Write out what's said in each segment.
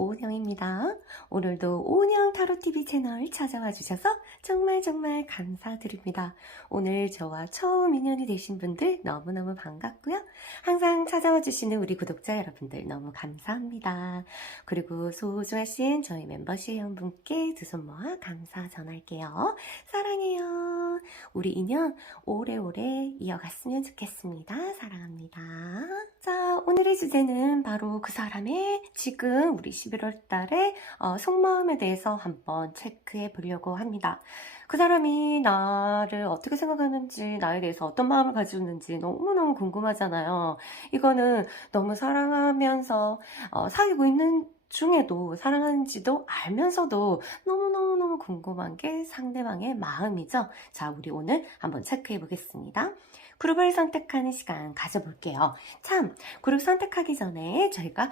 오은영입니다. 오늘도 오은영 타로TV 채널 찾아와 주셔서 정말 감사드립니다. 오늘 저와 처음 인연이 되신 분들 너무너무 반갑고요. 항상 찾아와 주시는 우리 구독자 여러분들 너무 감사합니다. 그리고 소중하신 저희 멤버십 회원분께 두 손 모아 감사 전할게요. 사랑해요. 우리 인연 오래오래 이어갔으면 좋겠습니다. 사랑합니다. 자, 오늘의 주제는 바로 그 사람의 지금 우리 11월 달에 속마음에 대해서 한번 체크해 보려고 합니다. 그 사람이 나를 어떻게 생각하는지, 나에 대해서 어떤 마음을 가지고 있는지 너무너무 궁금하잖아요. 이거는 너무 사랑하면서 사귀고 있는 중에도 사랑하는지도 알면서도 너무너무 궁금한 게 상대방의 마음이죠. 자, 우리 오늘 한번 체크해 보겠습니다. 그룹을 선택하는 시간 가져볼게요. 참, 그룹 선택하기 전에 저희가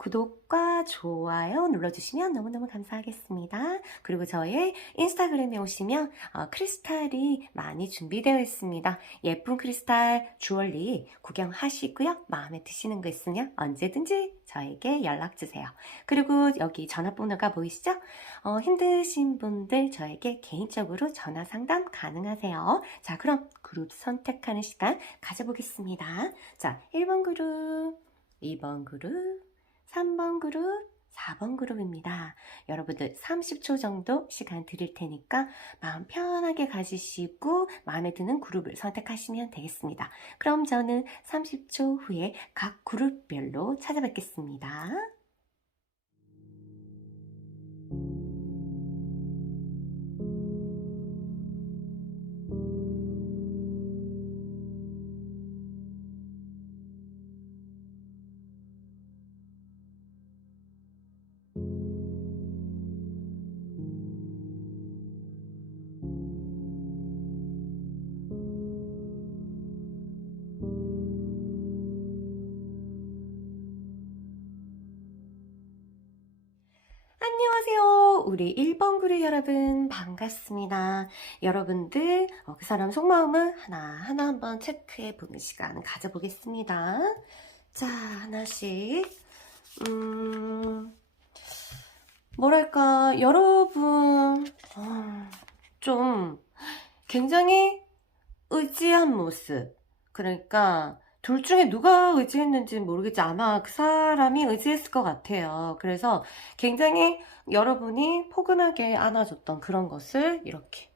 구독과 좋아요 눌러주시면 너무너무 감사하겠습니다. 그리고 저의 인스타그램에 오시면 크리스탈이 많이 준비되어 있습니다. 예쁜 크리스탈 주얼리 구경하시고요. 마음에 드시는 거 있으면 언제든지 저에게 연락주세요. 그리고 여기 전화번호가 보이시죠? 힘드신 분들 저에게 개인적으로 전화 상담 가능하세요. 자, 그럼 그룹 선택하는 시간 가져보겠습니다. 자, 1번 그룹, 2번 그룹, 3번 그룹, 4번 그룹입니다. 여러분들 30초 정도 시간 드릴 테니까 마음 편하게 가지시고 마음에 드는 그룹을 선택하시면 되겠습니다. 그럼 저는 30초 후에 각 그룹별로 찾아뵙겠습니다. 안녕하세요. 우리 1번 그룹 여러분 반갑습니다. 여러분들 그 사람 속마음을 하나하나 한번 체크해 보는 시간 가져보겠습니다. 자, 하나씩 뭐랄까 여러분 좀 굉장히 의지한 모습, 그러니까 둘 중에 누가 의지했는지 모르겠지. 아마 그 사람이 의지했을 것 같아요. 그래서 굉장히 여러분이 포근하게 안아줬던 그런 것을 이렇게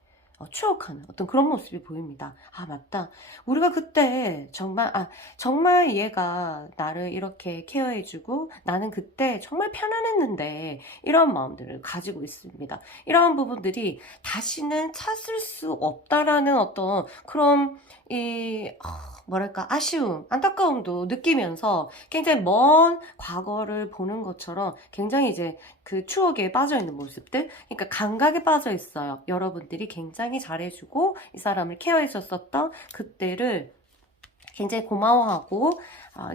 추억하는 어떤 그런 모습이 보입니다. 아, 맞다. 우리가 그때 정말 얘가 나를 이렇게 케어해주고 나는 그때 정말 편안했는데, 이런 마음들을 가지고 있습니다. 이러한 부분들이 다시는 찾을 수 없다라는 어떤 그런 뭐랄까 아쉬움, 안타까움도 느끼면서 굉장히 먼 과거를 보는 것처럼 굉장히 이제 그 추억에 빠져있는 모습들, 그러니까 감각에 빠져있어요. 여러분들이 굉장히 잘해주고 이 사람을 케어해줬었던 그때를 굉장히 고마워하고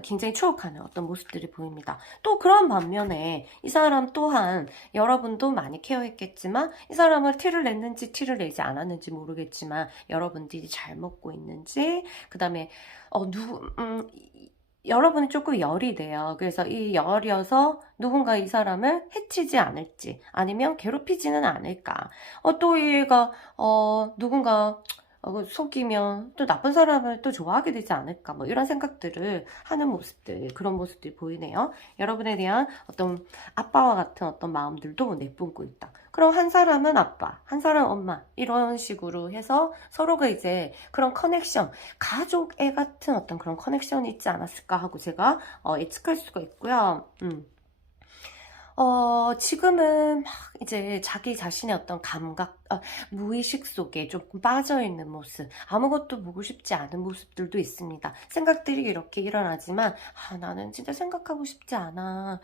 굉장히 추억하는 어떤 모습들이 보입니다. 또 그런 반면에 이 사람 또한 여러분도 많이 케어했겠지만 이 사람을 티를 냈는지 티를 내지 않았는지 모르겠지만 여러분들이 잘 먹고 있는지, 그 다음에 여러분이 조금 열이 돼요. 그래서 이 열이어서 누군가 이 사람을 해치지 않을지 아니면 괴롭히지는 않을까, 또 얘가 누군가 속이면 또 나쁜 사람을 또 좋아하게 되지 않을까, 뭐 이런 생각들을 하는 모습들, 그런 모습들이 보이네요. 여러분에 대한 어떤 아빠와 같은 어떤 마음들도 내뿜고 있다. 그럼 한 사람은 아빠, 한 사람은 엄마, 이런 식으로 해서 서로가 이제 그런 커넥션, 가족애 같은 어떤 그런 커넥션이 있지 않았을까 하고 제가 예측할 수가 있고요. 지금은 막 이제 자기 자신의 어떤 감각, 무의식 속에 조금 빠져있는 모습, 아무것도 보고 싶지 않은 모습들도 있습니다. 생각들이 이렇게 일어나지만, 나는 진짜 생각하고 싶지 않아.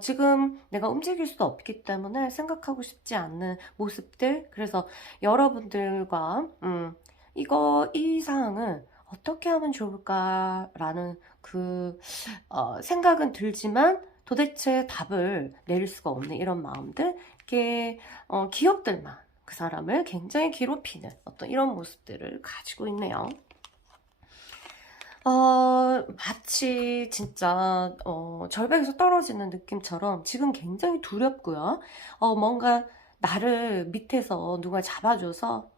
지금 내가 움직일 수 없기 때문에 생각하고 싶지 않는 모습들. 그래서 여러분들과, 이 상황을 어떻게 하면 좋을까라는 생각은 들지만, 도대체 답을 내릴 수가 없는 이런 마음들, 이게 기억들만 그 사람을 굉장히 괴롭히는 어떤 이런 모습들을 가지고 있네요. 마치 진짜 절벽에서 떨어지는 느낌처럼 지금 굉장히 두렵고요. 뭔가 나를 밑에서 누가 잡아줘서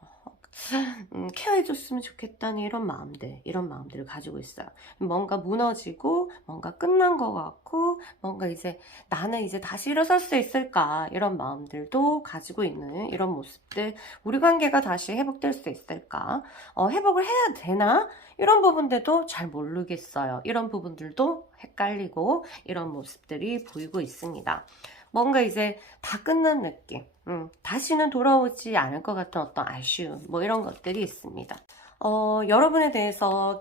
케어해줬으면 좋겠다는 이런 마음들을 가지고 있어요. 뭔가 무너지고, 뭔가 끝난 것 같고, 뭔가 이제 나는 이제 다시 일어설 수 있을까, 이런 마음들도 가지고 있는 이런 모습들, 우리 관계가 다시 회복될 수 있을까, 회복을 해야 되나? 이런 부분들도 잘 모르겠어요. 이런 부분들도 헷갈리고, 이런 모습들이 보이고 있습니다. 뭔가 이제 다 끝난 느낌, 다시는 돌아오지 않을 것 같은 어떤 아쉬움, 뭐 이런 것들이 있습니다. 여러분에 대해서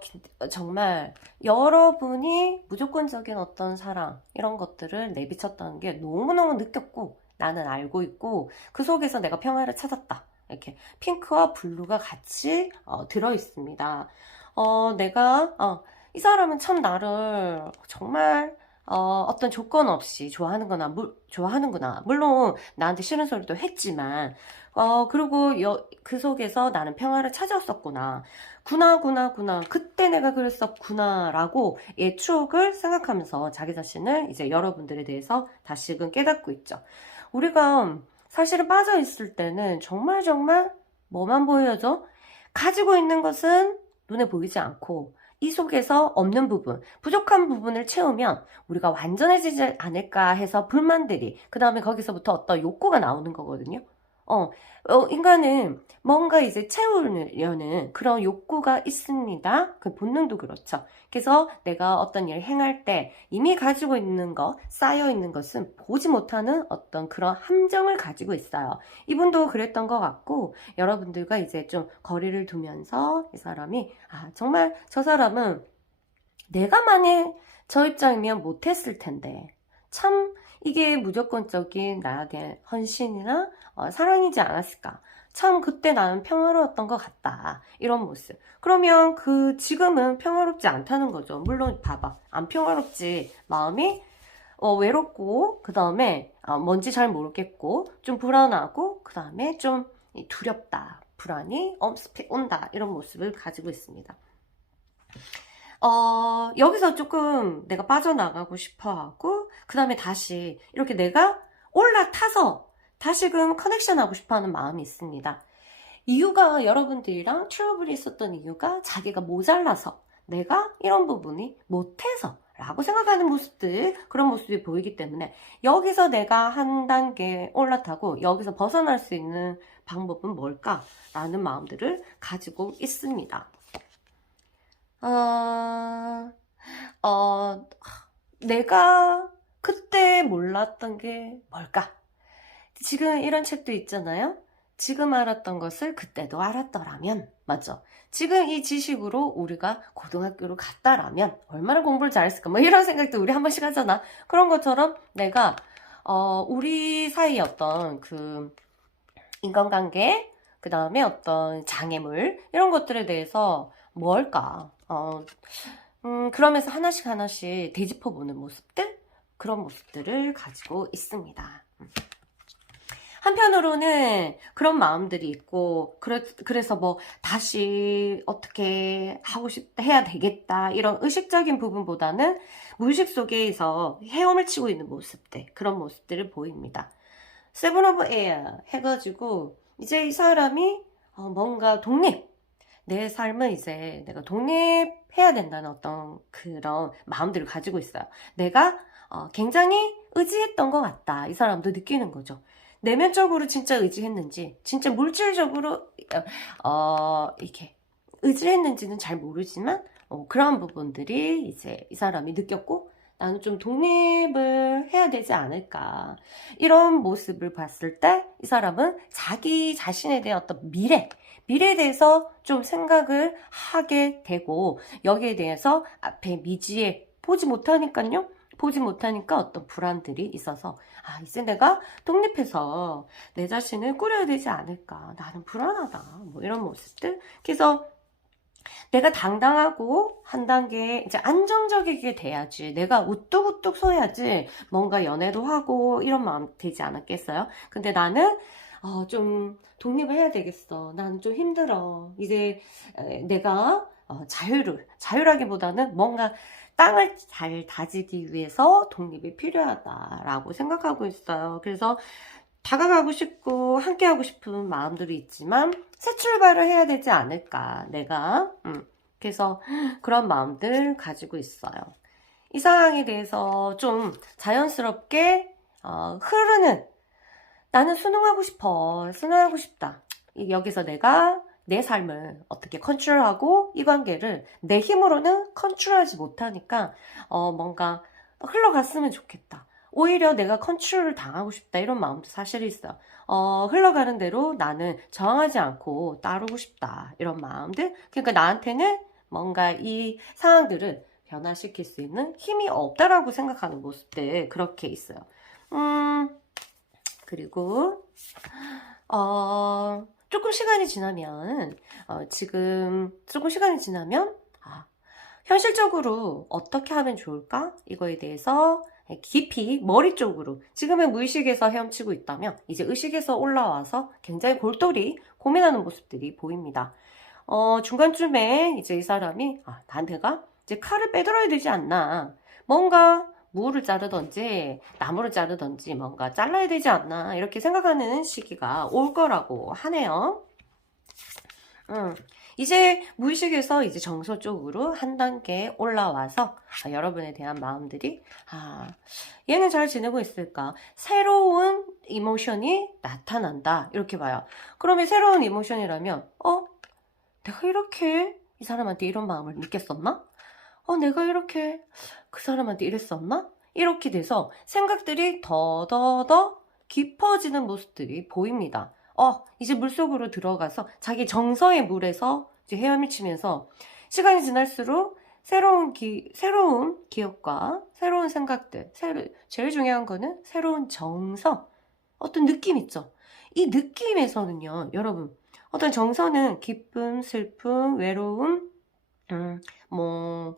정말 여러분이 무조건적인 어떤 사랑, 이런 것들을 내비쳤다는 게 너무너무 느꼈고, 나는 알고 있고, 그 속에서 내가 평화를 찾았다. 이렇게 핑크와 블루가 같이 들어 있습니다. 이 사람은 참 나를 정말 어떤 조건 없이 좋아하는구나. 물론 나한테 싫은 소리도 했지만, 그리고 그 속에서 나는 평화를 찾았었구나. 구나. 그때 내가 그랬었구나. 라고 추억을 생각하면서 자기 자신을 이제 여러분들에 대해서 다시금 깨닫고 있죠. 우리가 사실은 빠져있을 때는 정말 뭐만 보여져? 가지고 있는 것은 눈에 보이지 않고, 이 속에서 없는 부분, 부족한 부분을 채우면 우리가 완전해지지 않을까 해서 불만들이, 그 다음에 거기서부터 어떤 욕구가 나오는 거거든요. 인간은 뭔가 이제 채우려는 그런 욕구가 있습니다. 그 본능도 그렇죠. 그래서 내가 어떤 일을 행할 때 이미 가지고 있는 것, 쌓여 있는 것은 보지 못하는 어떤 그런 함정을 가지고 있어요. 이분도 그랬던 것 같고, 여러분들과 이제 좀 거리를 두면서 이 사람이, 정말 저 사람은 내가 만약 저 입장이면 못했을 텐데, 참 이게 무조건적인 나에 대한 헌신이나 사랑이지 않았을까. 참 그때 나는 평화로웠던 것 같다. 이런 모습. 그러면 지금은 평화롭지 않다는 거죠. 물론 봐봐. 안 평화롭지. 마음이 외롭고, 그 다음에 뭔지 잘 모르겠고, 좀 불안하고, 그 다음에 좀 두렵다. 불안이 엄습해 온다. 이런 모습을 가지고 있습니다. 여기서 조금 내가 빠져나가고 싶어 하고, 그 다음에 다시 이렇게 내가 올라타서 다시금 커넥션 하고 싶어 하는 마음이 있습니다. 이유가, 여러분들이랑 트러블이 있었던 이유가 자기가 모자라서, 내가 이런 부분이 못해서 라고 생각하는 모습들, 그런 모습이 보이기 때문에 여기서 내가 한 단계 올라타고 여기서 벗어날 수 있는 방법은 뭘까? 라는 마음들을 가지고 있습니다. 내가 그때 몰랐던 게 뭘까? 지금 이런 책도 있잖아요. 지금 알았던 것을 그때도 알았더라면, 맞죠? 지금 이 지식으로 우리가 고등학교로 갔다라면 얼마나 공부를 잘했을까? 뭐 이런 생각도 우리 한 번씩 하잖아. 그런 것처럼 내가 우리 사이의 어떤 그 인간관계, 그 다음에 어떤 장애물, 이런 것들에 대해서 뭘까? 그러면서 하나씩 되짚어보는 모습들? 그런 모습들을 가지고 있습니다. 한편으로는 그런 마음들이 있고, 그래서 뭐 다시 어떻게 해야 되겠다, 이런 의식적인 부분보다는 무의식 속에서 헤엄을 치고 있는 모습들, 그런 모습들을 보입니다. 세븐 오브 에어 해가지고 이제 이 사람이 뭔가 내 삶은 이제 내가 독립해야 된다는 어떤 그런 마음들을 가지고 있어요. 내가 굉장히 의지했던 것 같다. 이 사람도 느끼는 거죠. 내면적으로 진짜 의지했는지, 진짜 물질적으로 이렇게 의지했는지는 잘 모르지만 그런 부분들이 이제 이 사람이 느꼈고, 나는 좀 독립을 해야 되지 않을까. 이런 모습을 봤을 때 이 사람은 자기 자신에 대한 어떤 미래에 대해서 좀 생각을 하게 되고, 여기에 대해서 앞에 미지에 보지 못하니까 어떤 불안들이 있어서, 이제 내가 독립해서 내 자신을 꾸려야 되지 않을까. 나는 불안하다. 뭐 이런 모습들. 그래서 내가 당당하고 한 단계 이제 안정적이게 돼야지, 내가 우뚝우뚝 서야지 뭔가 연애도 하고 이런 마음 되지 않았겠어요? 근데 나는 좀 독립을 해야 되겠어. 나는 좀 힘들어. 이제 내가 자유라기보다는 뭔가 땅을 잘 다지기 위해서 독립이 필요하다라고 생각하고 있어요. 그래서 다가가고 싶고 함께하고 싶은 마음들이 있지만 새 출발을 해야 되지 않을까 내가 그래서 그런 마음들 가지고 있어요. 이 상황에 대해서 좀 자연스럽게 흐르는 나는 순응하고 싶다. 여기서 내가 내 삶을 어떻게 컨트롤하고 이 관계를 내 힘으로는 컨트롤하지 못하니까 뭔가 흘러갔으면 좋겠다. 오히려 내가 컨트롤을 당하고 싶다 이런 마음도 사실 있어요. 흘러가는 대로 나는 저항하지 않고 따르고 싶다 이런 마음들. 그러니까 나한테는 뭔가 이 상황들을 변화시킬 수 있는 힘이 없다라고 생각하는 모습들 그렇게 있어요. 그리고 조금 시간이 지나면 현실적으로 어떻게 하면 좋을까? 이거에 대해서 깊이 머리 쪽으로 지금은 무의식에서 헤엄치고 있다면 이제 의식에서 올라와서 굉장히 골똘히 고민하는 모습들이 보입니다. 중간쯤에 이제 이 사람이 내가 이제 칼을 빼들어야 되지 않나, 뭔가 무를 자르든지 나무를 자르든지 뭔가 잘라야 되지 않나 이렇게 생각하는 시기가 올 거라고 하네요. 이제 무의식에서 이제 정서 쪽으로 한 단계 올라와서 여러분에 대한 마음들이 얘는 잘 지내고 있을까? 새로운 이모션이 나타난다 이렇게 봐요. 그러면 새로운 이모션이라면 내가 이렇게 이 사람한테 이런 마음을 느꼈었나? 내가 이렇게 그 사람한테 이랬었나? 이렇게 돼서 생각들이 더더더 깊어지는 모습들이 보입니다. 이제 물속으로 들어가서 자기 정서의 물에서 이제 헤엄치면서 시간이 지날수록 새로운 기억과 새로운 생각들, 제일 중요한 거는 새로운 정서, 어떤 느낌 있죠? 이 느낌에서는요, 여러분, 어떤 정서는 기쁨, 슬픔, 외로움,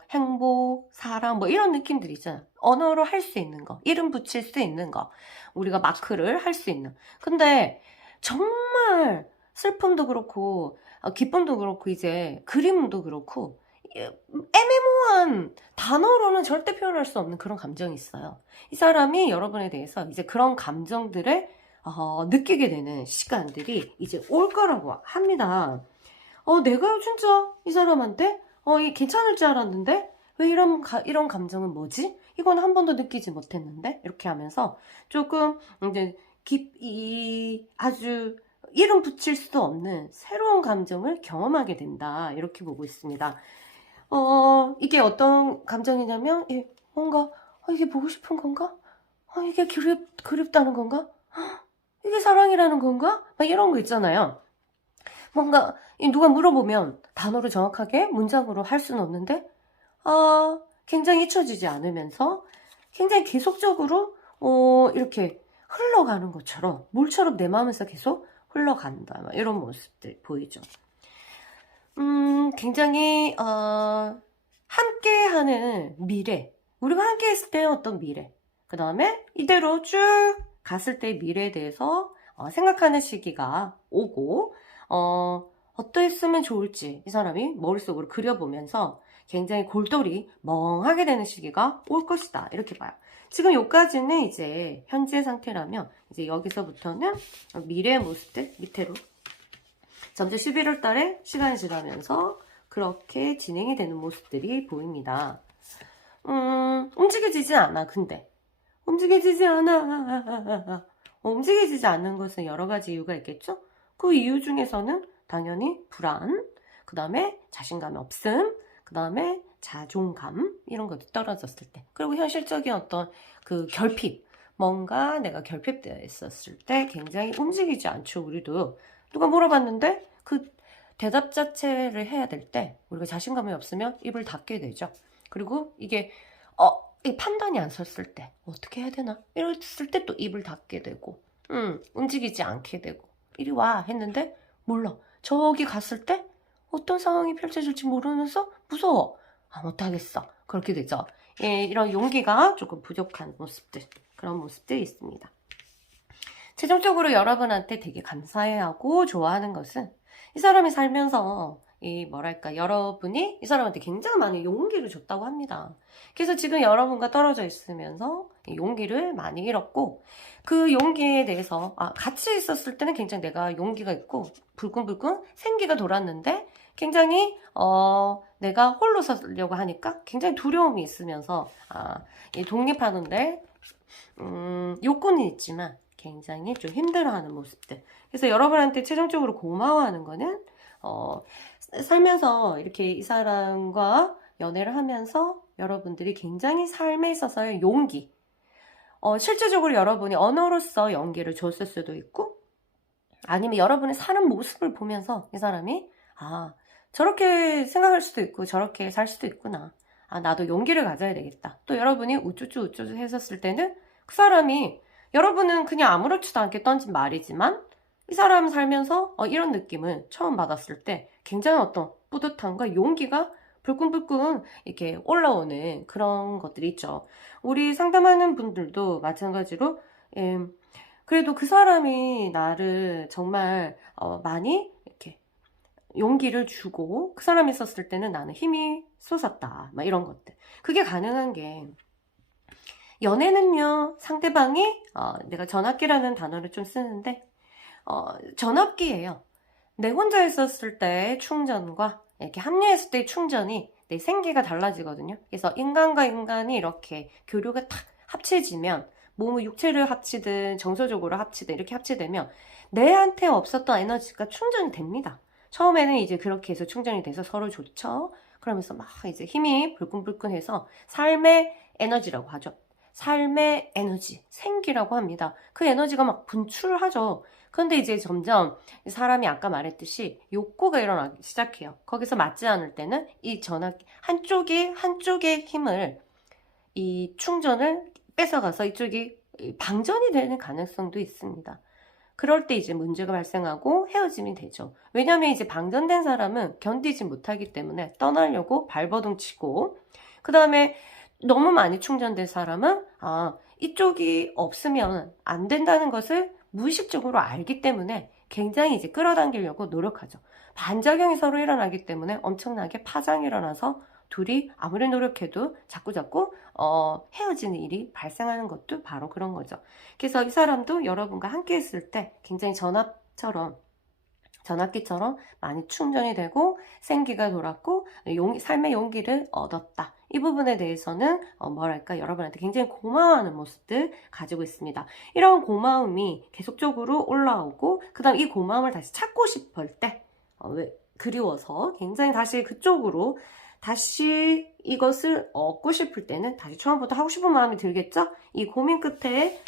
행복, 사랑, 이런 느낌들이 있잖아요. 언어로 할 수 있는 거, 이름 붙일 수 있는 거, 우리가 마크를 할 수 있는. 근데 정말 슬픔도 그렇고, 기쁨도 그렇고, 이제 그림도 그렇고, 애매모호한 단어로는 절대 표현할 수 없는 그런 감정이 있어요. 이 사람이 여러분에 대해서 이제 그런 감정들을 느끼게 되는 시간들이 이제 올 거라고 합니다. 내가 진짜 이 사람한테 괜찮을 줄 알았는데 왜 이런 감정은 뭐지? 이건 한 번도 느끼지 못했는데 이렇게 하면서 조금 이제 아주 이름 붙일 수 없는 새로운 감정을 경험하게 된다 이렇게 보고 있습니다. 이게 어떤 감정이냐면 뭔가 이게 보고 싶은 건가? 이게 그립다는 건가? 이게 사랑이라는 건가? 막 이런 거 있잖아요. 뭔가 누가 물어보면 단어를 정확하게 문장으로 할 수는 없는데 굉장히 잊혀지지 않으면서 굉장히 계속적으로 이렇게 흘러가는 것처럼 물처럼 내 마음에서 계속 흘러간다 이런 모습들 보이죠. 굉장히 함께하는 미래, 우리가 함께 했을 때 어떤 미래, 그 다음에 이대로 쭉 갔을 때 미래에 대해서 생각하는 시기가 오고 어떠했으면 좋을지 이 사람이 머릿속으로 그려보면서 굉장히 골똘히 멍하게 되는 시기가 올 것이다 이렇게 봐요. 지금 여기까지는 이제 현재 상태라면 이제 여기서부터는 미래의 모습들 밑으로 점점 11월 달에 시간이 지나면서 그렇게 진행이 되는 모습들이 보입니다. 움직여지지 않아. 근데 움직여지지 않아. 움직여지지 않는 것은 여러 가지 이유가 있겠죠? 그 이유 중에서는 당연히 불안, 그 다음에 자신감이 없음, 그 다음에 자존감 이런 것도 떨어졌을 때, 그리고 현실적인 어떤 그 결핍, 뭔가 내가 결핍되어 있었을 때 굉장히 움직이지 않죠. 우리도 누가 물어봤는데 그 대답 자체를 해야 될 때 우리가 자신감이 없으면 입을 닫게 되죠. 그리고 이게 이 판단이 안 섰을 때 어떻게 해야 되나 이랬을 때 또 입을 닫게 되고 움직이지 않게 되고 이리 와 했는데 몰라. 저기 갔을 때 어떤 상황이 펼쳐질지 모르면서 무서워. 못하겠어. 그렇게 되죠. 이런 용기가 조금 부족한 모습들, 그런 모습들이 있습니다. 최종적으로 여러분한테 되게 감사해하고 좋아하는 것은 이 사람이 살면서 뭐랄까, 여러분이 이 사람한테 굉장히 많은 용기를 줬다고 합니다. 그래서 지금 여러분과 떨어져 있으면서 용기를 많이 잃었고, 그 용기에 대해서, 같이 있었을 때는 굉장히 내가 용기가 있고, 불끈불끈 생기가 돌았는데, 굉장히, 내가 홀로 서려고 하니까 굉장히 두려움이 있으면서, 이 독립하는데, 욕구는 있지만, 굉장히 좀 힘들어하는 모습들. 그래서 여러분한테 최종적으로 고마워하는 거는, 살면서 이렇게 이 사람과 연애를 하면서 여러분들이 굉장히 삶에 있어서의 용기, 실제적으로 여러분이 언어로서 연기를 줬을 수도 있고, 아니면 여러분의 사는 모습을 보면서 이 사람이, 저렇게 생각할 수도 있고, 저렇게 살 수도 있구나. 나도 용기를 가져야 되겠다. 또 여러분이 우쭈쭈 했었을 때는 그 사람이, 여러분은 그냥 아무렇지도 않게 던진 말이지만, 이 사람 살면서 이런 느낌을 처음 받았을 때 굉장히 어떤 뿌듯함과 용기가 불끈불끈 이렇게 올라오는 그런 것들이 있죠. 우리 상담하는 분들도 마찬가지로 그래도 그 사람이 나를 정말 많이 이렇게 용기를 주고 그 사람이 있었을 때는 나는 힘이 솟았다. 막 이런 것들. 그게 가능한 게 연애는요, 상대방이 내가 전압기라는 단어를 좀 쓰는데 전압기예요. 내 혼자 있었을 때의 충전과 이렇게 합류했을 때의 충전이 내 생기가 달라지거든요. 그래서 인간과 인간이 이렇게 교류가 탁 합쳐지면 몸의 육체를 합치든 정서적으로 합치든 이렇게 합치되면 내한테 없었던 에너지가 충전이 됩니다. 처음에는 이제 그렇게 해서 충전이 돼서 서로 좋죠. 그러면서 막 이제 힘이 불끈불끈해서 삶의 에너지라고 하죠. 삶의 에너지, 생기라고 합니다. 그 에너지가 막 분출하죠. 그런데 이제 점점 사람이 아까 말했듯이 욕구가 일어나기 시작해요. 거기서 맞지 않을 때는 이 전압기, 한쪽의 힘을, 이 충전을 뺏어가서 이쪽이 방전이 되는 가능성도 있습니다. 그럴 때 이제 문제가 발생하고 헤어짐이 되죠. 왜냐하면 이제 방전된 사람은 견디지 못하기 때문에 떠나려고 발버둥 치고, 그 다음에 너무 많이 충전된 사람은 이쪽이 없으면 안 된다는 것을 무의식적으로 알기 때문에 굉장히 이제 끌어당기려고 노력하죠. 반작용이 서로 일어나기 때문에 엄청나게 파장이 일어나서 둘이 아무리 노력해도 자꾸자꾸 헤어지는 일이 발생하는 것도 바로 그런 거죠. 그래서 이 사람도 여러분과 함께 있을 때 굉장히 전압기처럼 많이 충전이 되고 생기가 돌았고 삶의 용기를 얻었다. 이 부분에 대해서는 뭐랄까, 여러분한테 굉장히 고마워하는 모습들 가지고 있습니다. 이런 고마움이 계속적으로 올라오고 그 다음 이 고마움을 다시 찾고 싶을 때 그리워서 굉장히 다시 그쪽으로 다시 이것을 얻고 싶을 때는 다시 처음부터 하고 싶은 마음이 들겠죠? 이 고민 끝에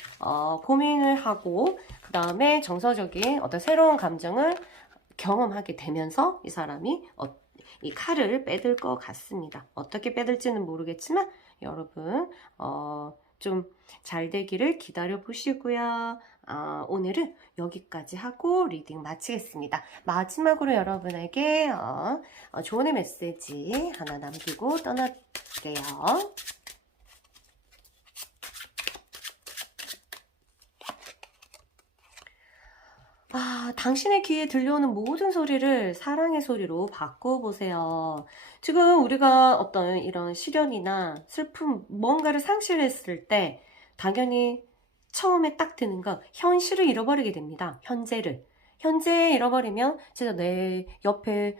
고민을 하고 그 다음에 정서적인 어떤 새로운 감정을 경험하게 되면서 이 사람이 이 칼을 빼들 것 같습니다. 어떻게 빼들지는 모르겠지만 여러분 좀 잘 되기를 기다려 보시고요. 오늘은 여기까지 하고 리딩 마치겠습니다. 마지막으로 여러분에게 조언의 메시지 하나 남기고 떠날게요. 당신의 귀에 들려오는 모든 소리를 사랑의 소리로 바꿔보세요. 지금 우리가 어떤 이런 시련이나 슬픔, 뭔가를 상실했을 때 당연히 처음에 딱 드는 건 현실을 잃어버리게 됩니다. 현재 잃어버리면 진짜 내 옆에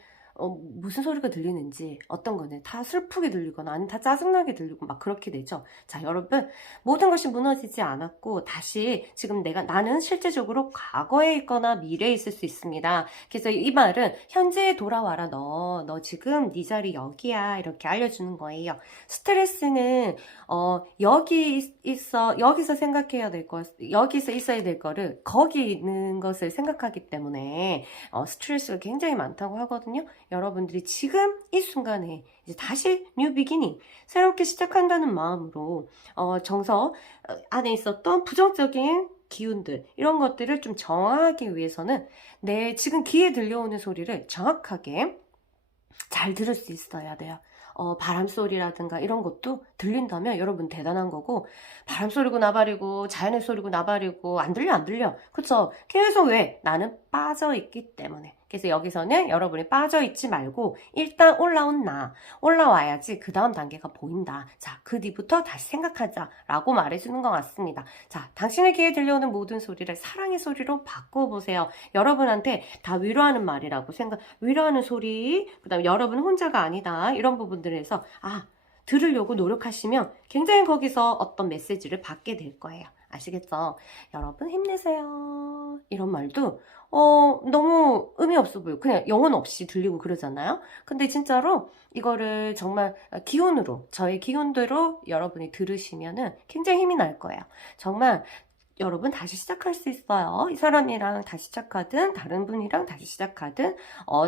무슨 소리가 들리는지 어떤 거는 다 슬프게 들리거나 아니면 다 짜증나게 들리고 막 그렇게 되죠. 자, 여러분, 모든 것이 무너지지 않았고 다시 지금 나는 실제적으로 과거에 있거나 미래에 있을 수 있습니다. 그래서 이 말은 현재에 돌아와라. 너 지금 네 자리 여기야, 이렇게 알려주는 거예요. 스트레스는 여기서 생각해야 될 것, 여기서 있어야 될 거를 거기 있는 것을 생각하기 때문에 스트레스가 굉장히 많다고 하거든요. 여러분들이 지금 이 순간에 이제 다시 뉴 비기닝, 새롭게 시작한다는 마음으로 정서 안에 있었던 부정적인 기운들, 이런 것들을 좀 정화하기 위해서는 내 지금 귀에 들려오는 소리를 정확하게 잘 들을 수 있어야 돼요. 바람소리라든가 이런 것도 들린다면 여러분 대단한 거고, 바람소리고 나발이고 자연의 소리고 나발이고 안 들려. 그쵸? 계속 왜? 나는 빠져있기 때문에. 그래서 여기서는 여러분이 빠져있지 말고 일단 올라온 나, 올라와야지 그 다음 단계가 보인다. 자, 그 뒤부터 다시 생각하자 라고 말해주는 것 같습니다. 자, 당신의 귀에 들려오는 모든 소리를 사랑의 소리로 바꿔보세요. 여러분한테 다 위로하는 말이라고 위로하는 소리, 그 다음에 여러분 혼자가 아니다. 이런 부분들에서 들으려고 노력하시면 굉장히 거기서 어떤 메시지를 받게 될 거예요. 아시겠죠? 여러분 힘내세요. 이런 말도 너무 의미 없어 보여. 그냥 영혼 없이 들리고 그러잖아요. 근데 진짜로 이거를 정말 기운으로, 저의 기운대로 여러분이 들으시면은 굉장히 힘이 날 거예요. 정말 여러분 다시 시작할 수 있어요. 이 사람이랑 다시 시작하든 다른 분이랑 다시 시작하든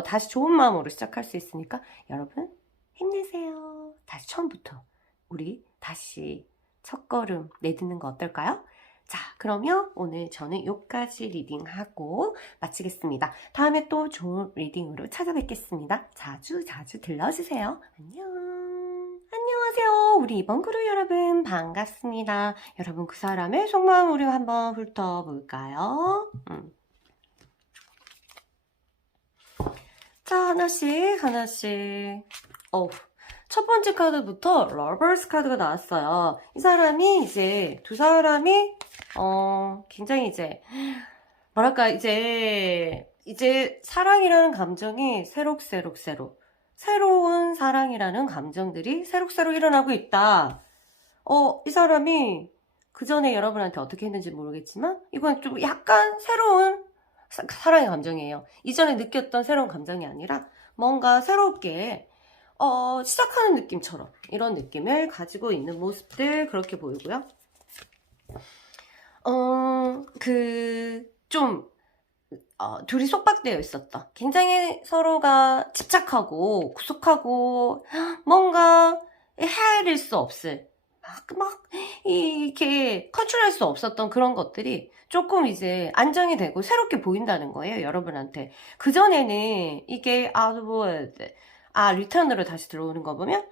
다시 좋은 마음으로 시작할 수 있으니까 여러분 힘내세요. 다시 처음부터 우리 다시 첫걸음 내딛는 거 어떨까요? 자, 그러면 오늘 저는 여기까지 리딩하고 마치겠습니다. 다음에 또 좋은 리딩으로 찾아뵙겠습니다. 자주 들러주세요. 안녕. 안녕하세요. 우리 이번 그룹 여러분 반갑습니다. 여러분 그 사람의 속마음으로 한번 훑어볼까요? 자, 하나씩. 첫 번째 카드부터 러버스 카드가 나왔어요. 이 사람이 이제 두 사람이 굉장히 이제 뭐랄까 이제 사랑이라는 감정이 새로운 사랑이라는 감정들이 새록새록 일어나고 있다. 이 사람이 그 전에 여러분한테 어떻게 했는지 모르겠지만 이건 좀 약간 새로운 사랑의 감정이에요. 이전에 느꼈던 새로운 감정이 아니라 뭔가 새롭게 시작하는 느낌처럼 이런 느낌을 가지고 있는 모습들 그렇게 보이고요. 둘이 속박되어 있었다. 굉장히 서로가 집착하고 구속하고 뭔가 헤아릴 수 없을 이렇게 컨트롤할 수 없었던 그런 것들이 조금 이제 안정이 되고 새롭게 보인다는 거예요, 여러분한테. 그전에는 이게 리턴으로 다시 들어오는 거 보면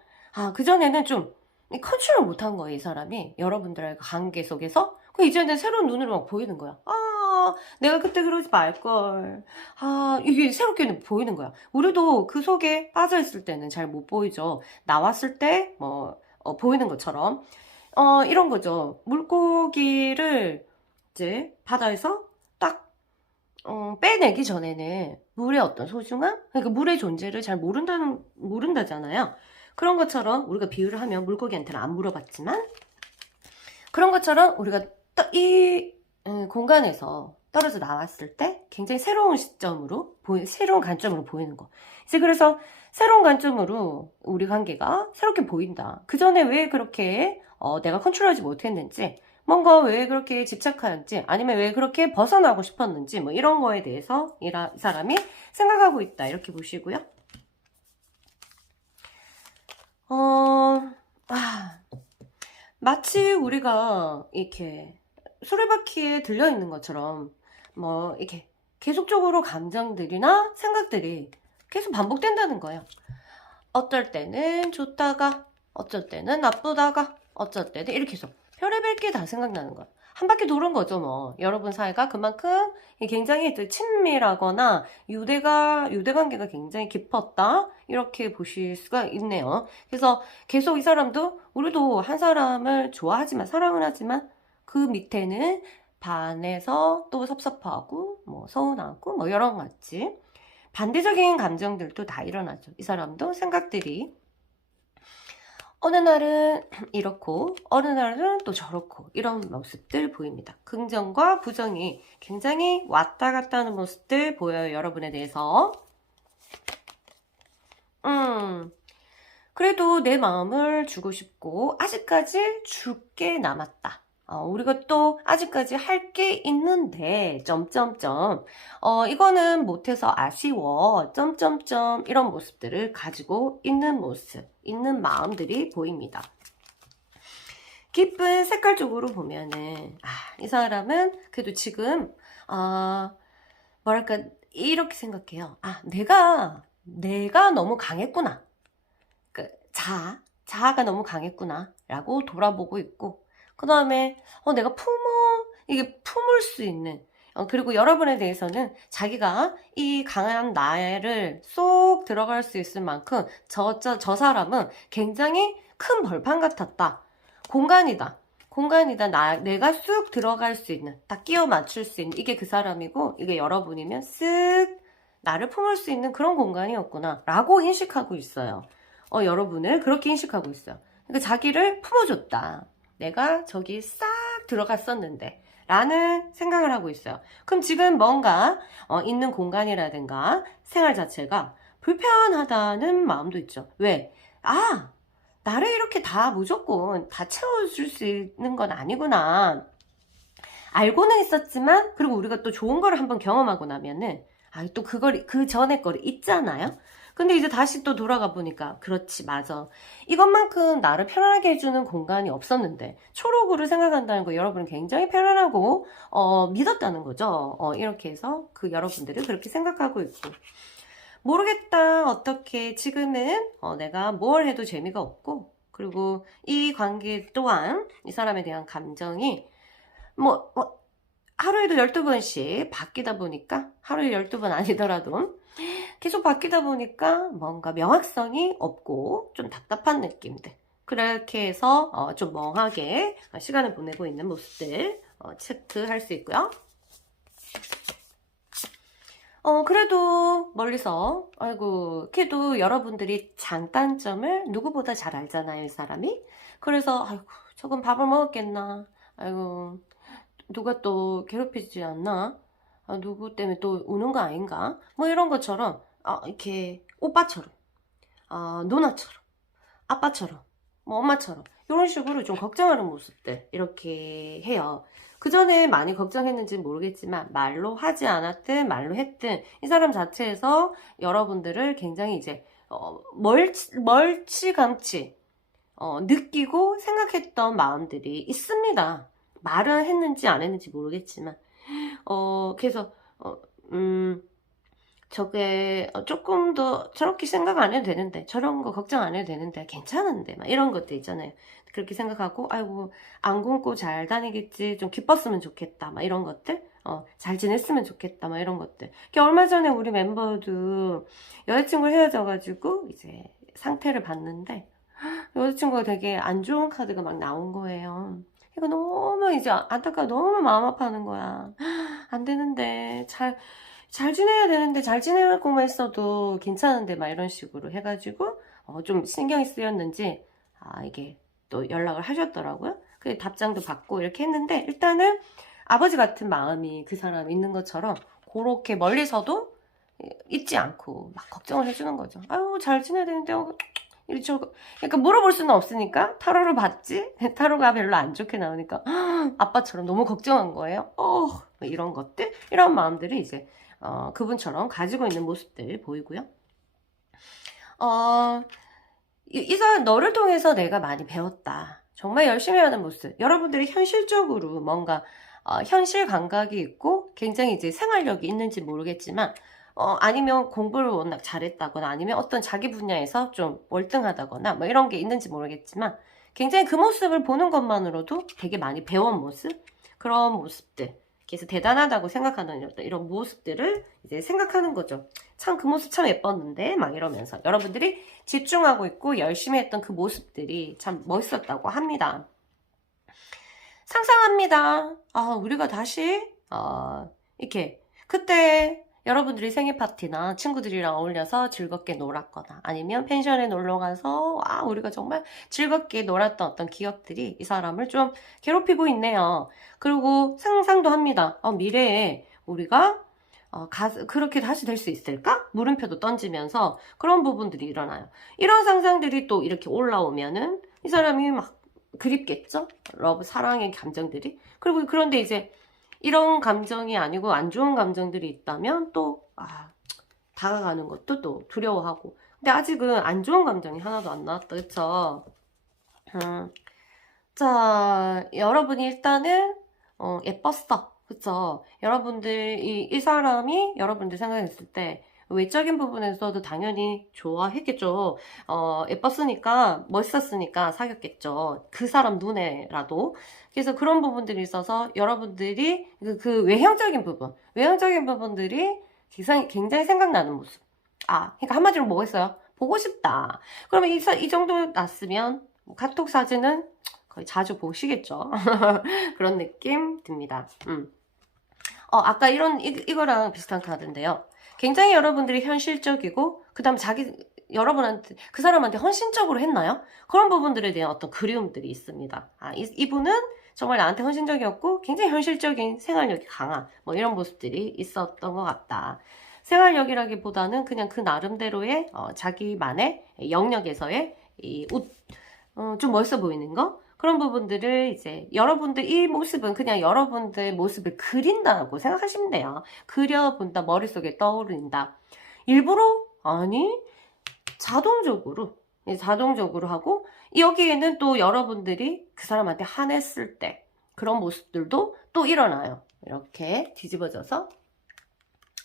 그전에는 좀 컨트롤 못한 거예요, 이 사람이. 여러분들의 관계 속에서. 이제는 새로운 눈으로 막 보이는 거야. 내가 그때 그러지 말걸. 이게 새롭게 보이는 거야. 우리도 그 속에 빠져있을 때는 잘 못 보이죠. 나왔을 때 보이는 것처럼 이런 거죠. 물고기를 이제 바다에서 딱 빼내기 전에는 물의 어떤 소중함? 그러니까 물의 존재를 잘 모른다잖아요. 그런 것처럼 우리가 비유를 하면 물고기한테는 안 물어봤지만 그런 것처럼 우리가 이 공간에서 떨어져 나왔을 때 굉장히 새로운 시점으로 새로운 관점으로 보이는 거. 이제 그래서 새로운 관점으로 우리 관계가 새롭게 보인다. 그 전에 왜 그렇게 내가 컨트롤하지 못했는지, 뭔가 왜 그렇게 집착하는지, 아니면 왜 그렇게 벗어나고 싶었는지, 뭐 이런 거에 대해서 이 사람이 생각하고 있다. 이렇게 보시고요. 마치 우리가 이렇게 수레바퀴에 들려있는 것처럼 뭐 이렇게 계속적으로 감정들이나 생각들이 계속 반복된다는 거예요. 어떨 때는 좋다가, 어쩔 때는 나쁘다가, 어쩔 때는 이렇게 해서 별의별 게 다 생각나는 거야. 한 바퀴 도는 거죠, 뭐. 여러분 사이가 그만큼 굉장히 친밀하거나 유대관계가 굉장히 깊었다. 이렇게 보실 수가 있네요. 그래서 계속 이 사람도, 우리도 한 사람을 좋아하지만, 사랑을 하지만, 그 밑에는 반해서 또 섭섭하고, 뭐 서운하고, 뭐 여러 가지 반대적인 감정들도 다 일어나죠. 이 사람도 생각들이 어느 날은 이렇고 어느 날은 또 저렇고 이런 모습들 보입니다. 긍정과 부정이 굉장히 왔다 갔다 하는 모습들 보여요. 여러분에 대해서. 그래도 내 마음을 주고 싶고 아직까지 줄 게 남았다. 우리가 또 아직까지 할 게 있는데 점점점 이거는 못해서 아쉬워 점점점 이런 모습들을 가지고 있는 모습, 있는 마음들이 보입니다. 기쁜 색깔적으로 보면은 이 사람은 그래도 지금 뭐랄까 이렇게 생각해요. 내가 너무 강했구나. 자아가 너무 강했구나 라고 돌아보고 있고, 그 다음에 내가 품을 수 있는 그리고 여러분에 대해서는 자기가 이 강한 나를 쏙 들어갈 수 있을 만큼 저 사람은 굉장히 큰 벌판 같았다. 공간이다. 내가 쑥 들어갈 수 있는, 딱 끼워 맞출 수 있는, 이게 그 사람이고, 이게 여러분이면 쓱 나를 품을 수 있는 그런 공간이었구나. 라고 인식하고 있어요. 여러분을 그렇게 인식하고 있어요. 그러니까 자기를 품어줬다. 내가 저기 싹 들어갔었는데. 라는 생각을 하고 있어요. 그럼 지금 뭔가 있는 공간이라든가 생활 자체가 불편하다는 마음도 있죠. 왜? 나를 이렇게 다 무조건 다 채워줄 수 있는 건 아니구나. 알고는 있었지만, 그리고 우리가 또 좋은 거를 한번 경험하고 나면은, 또 그 전에 거를 잊잖아요? 근데 이제 다시 또 돌아가 보니까, 그렇지, 맞아. 이것만큼 나를 편안하게 해주는 공간이 없었는데, 초록으로 생각한다는 거 여러분은 굉장히 편안하고, 믿었다는 거죠. 이렇게 해서 여러분들은 그렇게 생각하고 있고. 모르겠다. 어떻게 지금은 내가 뭘 해도 재미가 없고, 그리고 이 관계 또한 이 사람에 대한 감정이 하루에도 12번씩 바뀌다 보니까, 하루에 12번 아니더라도 계속 바뀌다 보니까 뭔가 명확성이 없고 좀 답답한 느낌들. 그렇게 해서 좀 멍하게 시간을 보내고 있는 모습들 체크할 수 있고요. 그래도 멀리서, 아이고, 걔도 여러분들이 장단점을 누구보다 잘 알잖아요, 이 사람이. 그래서, 아이고, 저건 밥을 먹었겠나. 아이고, 누가 또 괴롭히지 않나? 누구 때문에 또 우는 거 아닌가? 뭐 이런 것처럼, 이렇게 오빠처럼, 누나처럼, 아빠처럼, 뭐 엄마처럼, 이런 식으로 좀 걱정하는 모습들, 이렇게 해요. 그 전에 많이 걱정했는지는 모르겠지만 말로 하지 않았든 말로 했든 이 사람 자체에서 여러분들을 굉장히 이제 멀찌감치 느끼고 생각했던 마음들이 있습니다. 말은 했는지 안 했는지 모르겠지만 그래서 저게 조금 더 저렇게 생각 안 해도 되는데, 저런 거 걱정 안 해도 되는데, 괜찮은데 막 이런 것들 있잖아요. 그렇게 생각하고, 아이고 안 굶고 잘 다니겠지, 좀 기뻤으면 좋겠다 막 이런 것들, 잘 지냈으면 좋겠다 막 이런 것들. 얼마 전에 우리 멤버도 여자친구 헤어져가지고 이제 상태를 봤는데, 여자친구가 되게 안 좋은 카드가 막 나온 거예요. 이거 너무 이제 안타까워, 너무 마음 아파하는 거야. 안 되는데, 잘 지내야 되는데, 잘 지내고만 있어도 괜찮은데 막 이런 식으로 해가지고 좀 신경이 쓰였는지 이게 또 연락을 하셨더라고요. 그 답장도 받고 이렇게 했는데, 일단은 아버지 같은 마음이 그 사람 있는 것처럼 그렇게 멀리서도 잊지 않고 막 걱정을 해주는 거죠. 아유, 잘 지내야 되는데 이리저리. 그러니까 물어볼 수는 없으니까 타로를 봤지. 타로가 별로 안 좋게 나오니까 아빠처럼 너무 걱정한 거예요. 이런 것들, 이런 마음들이 이제 그분처럼 가지고 있는 모습들 보이고요. 이 사람 너를 통해서 내가 많이 배웠다. 정말 열심히 하는 모습. 여러분들이 현실적으로 뭔가 현실 감각이 있고 굉장히 이제 생활력이 있는지 모르겠지만 아니면 공부를 워낙 잘했다거나 아니면 어떤 자기 분야에서 좀 월등하다거나 뭐 이런 게 있는지 모르겠지만 굉장히 그 모습을 보는 것만으로도 되게 많이 배운 모습, 그런 모습들, 그래서 대단하다고 생각하는 이런 모습들을 이제 생각하는 거죠. 참 그 모습 참 예뻤는데 막 이러면서 여러분들이 집중하고 있고 열심히 했던 그 모습들이 참 멋있었다고 합니다. 상상합니다. 우리가 다시 이렇게 그때 여러분들이 생일 파티나 친구들이랑 어울려서 즐겁게 놀았거나 아니면 펜션에 놀러 가서 우리가 정말 즐겁게 놀았던 어떤 기억들이 이 사람을 좀 괴롭히고 있네요. 그리고 상상도 합니다. 미래에 우리가 그렇게 다시 될 수 있을까? 물음표도 던지면서 그런 부분들이 일어나요. 이런 상상들이 또 이렇게 올라오면은 이 사람이 막 그립겠죠? 사랑의 감정들이. 그리고 그런데 이제 이런 감정이 아니고 안 좋은 감정들이 있다면 또 다가가는 것도 또 두려워하고. 근데 아직은 안 좋은 감정이 하나도 안 나왔다. 그쵸? 자, 여러분이 일단은 예뻤어. 그쵸? 여러분들 이 사람이 여러분들 생각했을 때 외적인 부분에서도 당연히 좋아했겠죠. 예뻤으니까, 멋있었으니까 사귀었겠죠. 그 사람 눈에라도. 그래서 그런 부분들이 있어서 여러분들이 그 외형적인 부분들이 굉장히 생각나는 모습. 그러니까 한마디로 뭐겠어요? 보고 싶다. 그러면 이 정도 났으면 카톡 사진은 거의 자주 보시겠죠. 그런 느낌 듭니다. 아까 이거랑 비슷한 카드인데요. 굉장히 여러분들이 현실적이고, 그 다음 그 사람한테 헌신적으로 했나요? 그런 부분들에 대한 어떤 그리움들이 있습니다. 이분은 정말 나한테 헌신적이었고, 굉장히 현실적인 생활력이 강한, 뭐 이런 모습들이 있었던 것 같다. 생활력이라기보다는 그냥 그 나름대로의, 자기만의 영역에서의 좀 멋있어 보이는 거? 그런 부분들을 이제 이 모습은 그냥 여러분들 모습을 그린다고 생각하시면 돼요. 그려본다, 머릿속에 떠오른다. 일부러? 아니, 자동적으로 하고, 여기에는 또 여러분들이 그 사람한테 화냈을 때 그런 모습들도 또 일어나요. 이렇게 뒤집어져서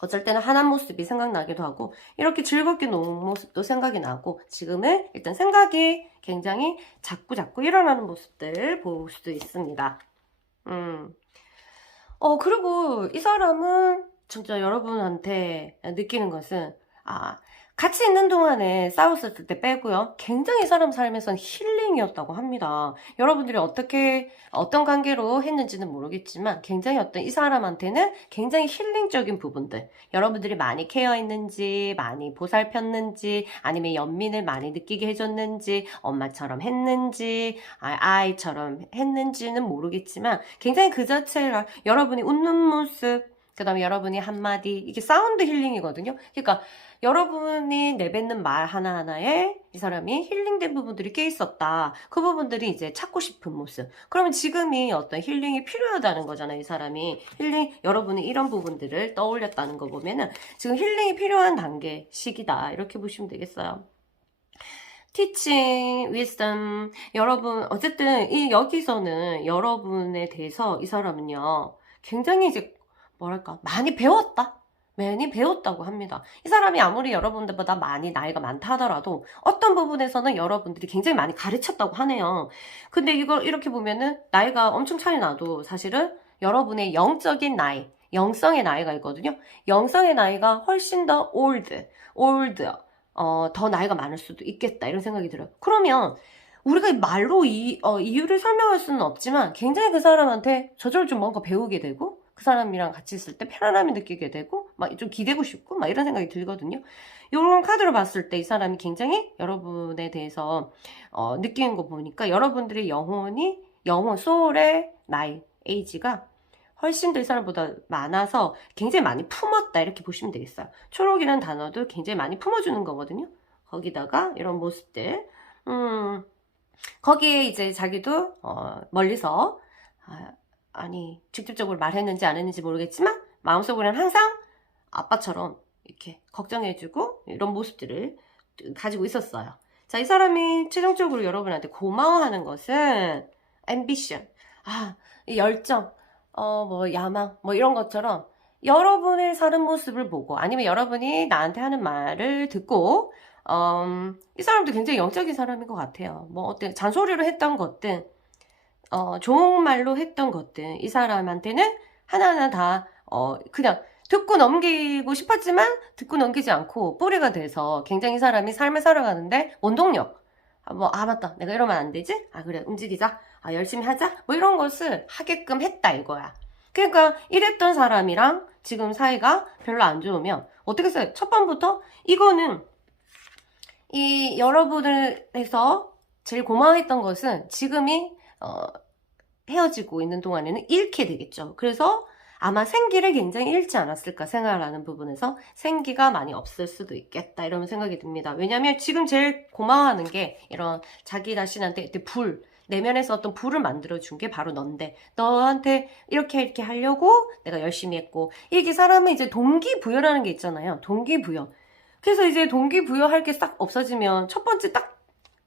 어쩔 때는 화난 모습이 생각나기도 하고, 이렇게 즐겁게 노는 모습도 생각이 나고, 지금은 일단 생각이 굉장히 자꾸 일어나는 모습들 볼 수도 있습니다. 그리고 이 사람은 진짜 여러분한테 느끼는 것은, 같이 있는 동안에 싸웠을 때 빼고요. 굉장히 이 사람 삶에선 힐링이었다고 합니다. 여러분들이 어떤 관계로 했는지는 모르겠지만, 굉장히 이 사람한테는 굉장히 힐링적인 부분들. 여러분들이 많이 케어했는지, 많이 보살폈는지, 아니면 연민을 많이 느끼게 해줬는지, 엄마처럼 했는지, 아이처럼 했는지는 모르겠지만, 굉장히 그 자체가 여러분이 웃는 모습, 그 다음에 여러분이 한마디, 이게 사운드 힐링이거든요. 그러니까 여러분이 내뱉는 말 하나하나에 이 사람이 힐링된 부분들이 꽤 있었다. 그 부분들이 이제 찾고 싶은 모습. 그러면 지금이 어떤 힐링이 필요하다는 거잖아요, 이 사람이. 여러분이 이런 부분들을 떠올렸다는 거 보면은 지금 힐링이 필요한 시기다. 이렇게 보시면 되겠어요. 티칭, wisdom. 여러분, 어쨌든 여기서는 여러분에 대해서 이 사람은요, 굉장히 이제 많이 배웠다고 합니다. 이 사람이 아무리 여러분들보다 많이 나이가 많다 하더라도 어떤 부분에서는 여러분들이 굉장히 많이 가르쳤다고 하네요. 근데 이걸 이렇게 보면은 나이가 엄청 차이 나도 사실은 여러분의 영적인 나이, 영성의 나이가 있거든요. 영성의 나이가 훨씬 더 더 나이가 많을 수도 있겠다 이런 생각이 들어요. 그러면 우리가 말로 이유를 설명할 수는 없지만 굉장히 그 사람한테 저절로 좀 뭔가 배우게 되고 그 사람이랑 같이 있을 때 편안함을 느끼게 되고 막 좀 기대고 싶고 막 이런 생각이 들거든요. 이런 카드로 봤을 때 이 사람이 굉장히 여러분에 대해서 느끼는 거 보니까 여러분들의 소울의 나이, 에이지가 훨씬 더 이 사람보다 많아서 굉장히 많이 품었다 이렇게 보시면 되겠어요. 초록이라는 단어도 굉장히 많이 품어주는 거거든요. 거기다가 이런 모습들 거기에 이제 자기도 멀리서 직접적으로 말했는지 안 했는지 모르겠지만 마음속으로는 항상 아빠처럼 이렇게 걱정해주고 이런 모습들을 가지고 있었어요. 자, 이 사람이 최종적으로 여러분한테 고마워하는 것은 ambition, 이 열정, 야망, 이런 것처럼 여러분의 사는 모습을 보고 아니면 여러분이 나한테 하는 말을 듣고 이 사람도 굉장히 영적인 사람인 것 같아요. 어때 잔소리로 했던 것든 좋은 말로 했던 것들 이 사람한테는 하나하나 다 그냥 듣고 넘기고 싶었지만 듣고 넘기지 않고 뿌리가 돼서 굉장히 이 사람이 삶을 살아가는데 원동력 맞다 내가 이러면 안 되지? 그래 움직이자 열심히 하자 이런 것을 하게끔 했다 이거야. 그러니까 이랬던 사람이랑 지금 사이가 별로 안 좋으면 어떻게 써요? 첫 번부터 이거는 이 여러분에서 제일 고마워했던 것은 지금이 헤어지고 있는 동안에는 잃게 되겠죠. 그래서 아마 생기를 굉장히 잃지 않았을까 생각하는 부분에서 생기가 많이 없을 수도 있겠다 이런 생각이 듭니다. 왜냐하면 지금 제일 고마워하는 게 이런 자기 자신한테 내면에서 어떤 불을 만들어준 게 바로 넌데 너한테 이렇게 하려고 내가 열심히 했고 이게 사람은 이제 동기부여라는 게 있잖아요. 동기부여. 그래서 이제 동기부여할 게 싹 없어지면 첫 번째 딱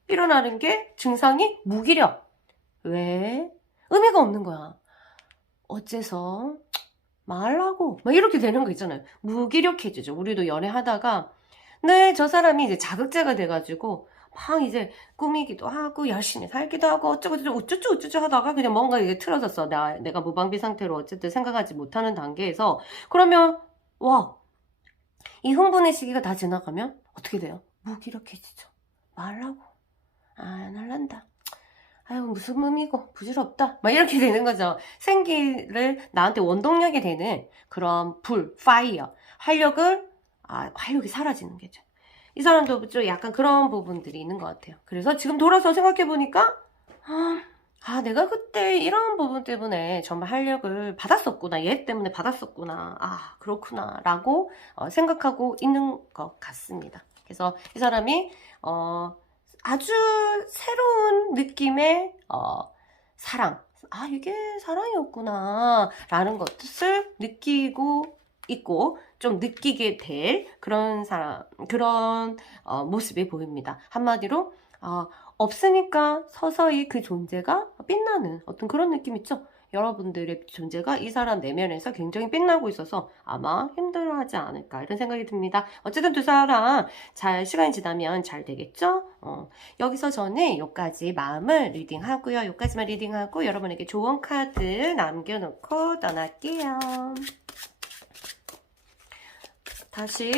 일어나는 게 증상이 무기력. 왜? 의미가 없는 거야. 어째서 말라고 막 이렇게 되는 거 있잖아요. 무기력해지죠. 우리도 연애하다가 네, 저 사람이 이제 자극제가 돼가지고 막 이제 꾸미기도 하고 열심히 살기도 하고 어쩌고저쩌고 우쭈쭈 하다가 그냥 뭔가 이게 틀어졌어. 내가 무방비 상태로 어쨌든 생각하지 못하는 단계에서 그러면 와, 이 흥분의 시기가 다 지나가면 어떻게 돼요? 무기력해지죠. 말라고 안 할란다. 아유 무슨 의미고 부질없다 막 이렇게 되는 거죠. 생기를 나한테 원동력이 되는 그런 불, 파이어, 활력이 사라지는 거죠. 이 사람도 좀 약간 그런 부분들이 있는 것 같아요. 그래서 지금 돌아서 생각해보니까 내가 그때 이런 부분 때문에 정말 활력을 받았었구나. 얘 때문에 받았었구나. 그렇구나 라고 생각하고 있는 것 같습니다. 그래서 이 사람이 아주 새로운 느낌의 사랑, 이게 사랑이었구나 라는 것을 느끼고 있고 좀 느끼게 될 그런 모습이 보입니다. 한마디로 없으니까 서서히 그 존재가 빛나는 어떤 그런 느낌 있죠? 여러분들의 존재가 이 사람 내면에서 굉장히 빛나고 있어서 아마 힘들어하지 않을까 이런 생각이 듭니다. 어쨌든 두 사람 시간이 지나면 잘 되겠죠? 여기서 저는 여기까지 마음을 리딩하고요. 여기까지만 리딩하고 여러분에게 조언 카드 남겨놓고 떠날게요. 다시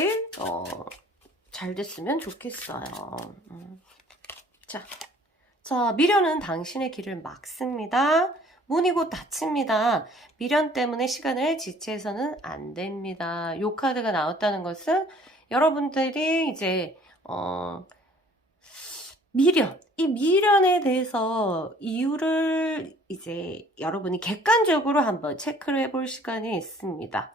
잘 됐으면 좋겠어요. 자, 미련은 당신의 길을 막습니다. 문이 곧 닫힙니다. 미련 때문에 시간을 지체해서는 안 됩니다. 요 카드가 나왔다는 것은 여러분들이 이제 이 미련에 대해서 이유를 이제 여러분이 객관적으로 한번 체크를 해볼 시간이 있습니다.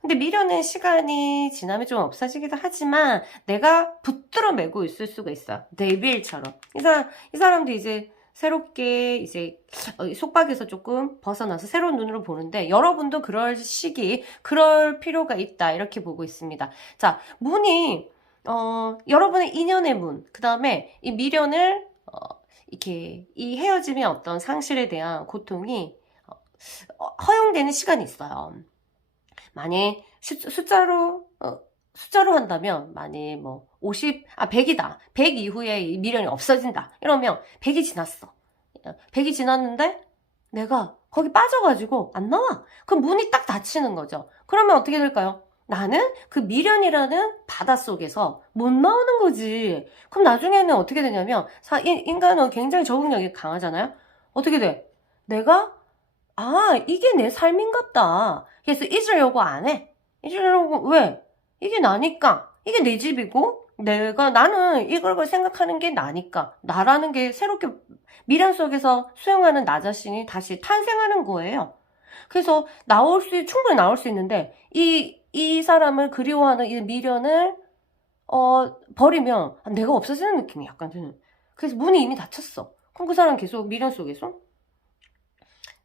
근데 미련은 시간이 지나면 좀 없어지기도 하지만 내가 붙들어 매고 있을 수가 있어요. 데빌처럼. 이 사람도 이제 새롭게 이제 속박에서 조금 벗어나서 새로운 눈으로 보는데 여러분도 그럴 필요가 있다. 이렇게 보고 있습니다. 자, 문이 여러분의 인연의 문, 그 다음에 이 미련을 이렇게 이 헤어짐의 어떤 상실에 대한 고통이 허용되는 시간이 있어요. 만약 숫자로 한다면 만약 뭐 100이다. 100 이후에 이 미련이 없어진다. 이러면 100이 지났어. 100이 지났는데 내가 거기 빠져가지고 안 나와. 그럼 문이 딱 닫히는 거죠. 그러면 어떻게 될까요? 나는 그 미련이라는 바닷속에서 못 나오는 거지. 그럼 나중에는 어떻게 되냐면 인간은 굉장히 적응력이 강하잖아요. 어떻게 돼? 내가 이게 내 삶인갑다. 그래서 잊으려고 안 해. 왜? 이게 나니까. 이게 내 집이고, 나는 이걸 생각하는 게 나니까. 나라는 게 새롭게 미련 속에서 수용하는 나 자신이 다시 탄생하는 거예요. 그래서 충분히 나올 수 있는데, 이 사람을 그리워하는 이 미련을, 버리면 내가 없어지는 느낌이 약간 드는. 그래서 문이 이미 닫혔어. 그럼 그 사람 계속 미련 속에서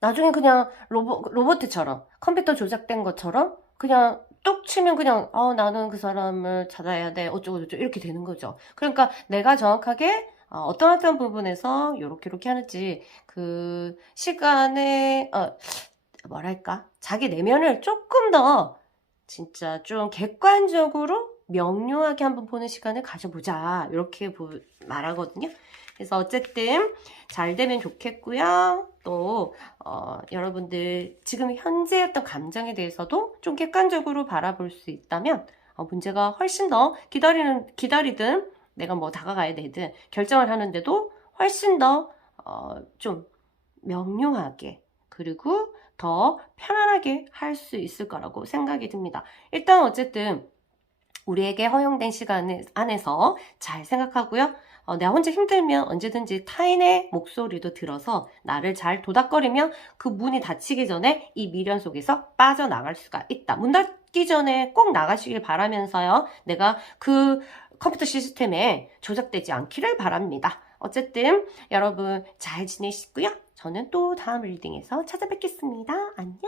나중에 그냥 로봇처럼 컴퓨터 조작된 것처럼 그냥 뚝 치면 그냥 나는 그 사람을 찾아야 돼 어쩌고저쩌고 이렇게 되는 거죠. 그러니까 내가 정확하게 어떤 부분에서 요렇게 하는지 그 시간에 뭐랄까 자기 내면을 조금 더 진짜 좀 객관적으로 명료하게 한번 보는 시간을 가져보자 이렇게 말하거든요. 그래서 어쨌든 잘 되면 좋겠고요. 또 여러분들 지금 현재 어떤 감정에 대해서도 좀 객관적으로 바라볼 수 있다면 문제가 훨씬 더 기다리든 내가 뭐 다가가야 되든 결정을 하는데도 훨씬 더 좀 명료하게 그리고 더 편안하게 할 수 있을 거라고 생각이 듭니다. 일단 어쨌든 우리에게 허용된 시간 안에서 잘 생각하고요. 내가 혼자 힘들면 언제든지 타인의 목소리도 들어서 나를 잘 도닥거리면 그 문이 닫히기 전에 이 미련 속에서 빠져나갈 수가 있다. 문 닫기 전에 꼭 나가시길 바라면서요. 내가 그 컴퓨터 시스템에 조작되지 않기를 바랍니다. 어쨌든 여러분 잘 지내시고요. 저는 또 다음 리딩에서 찾아뵙겠습니다. 안녕.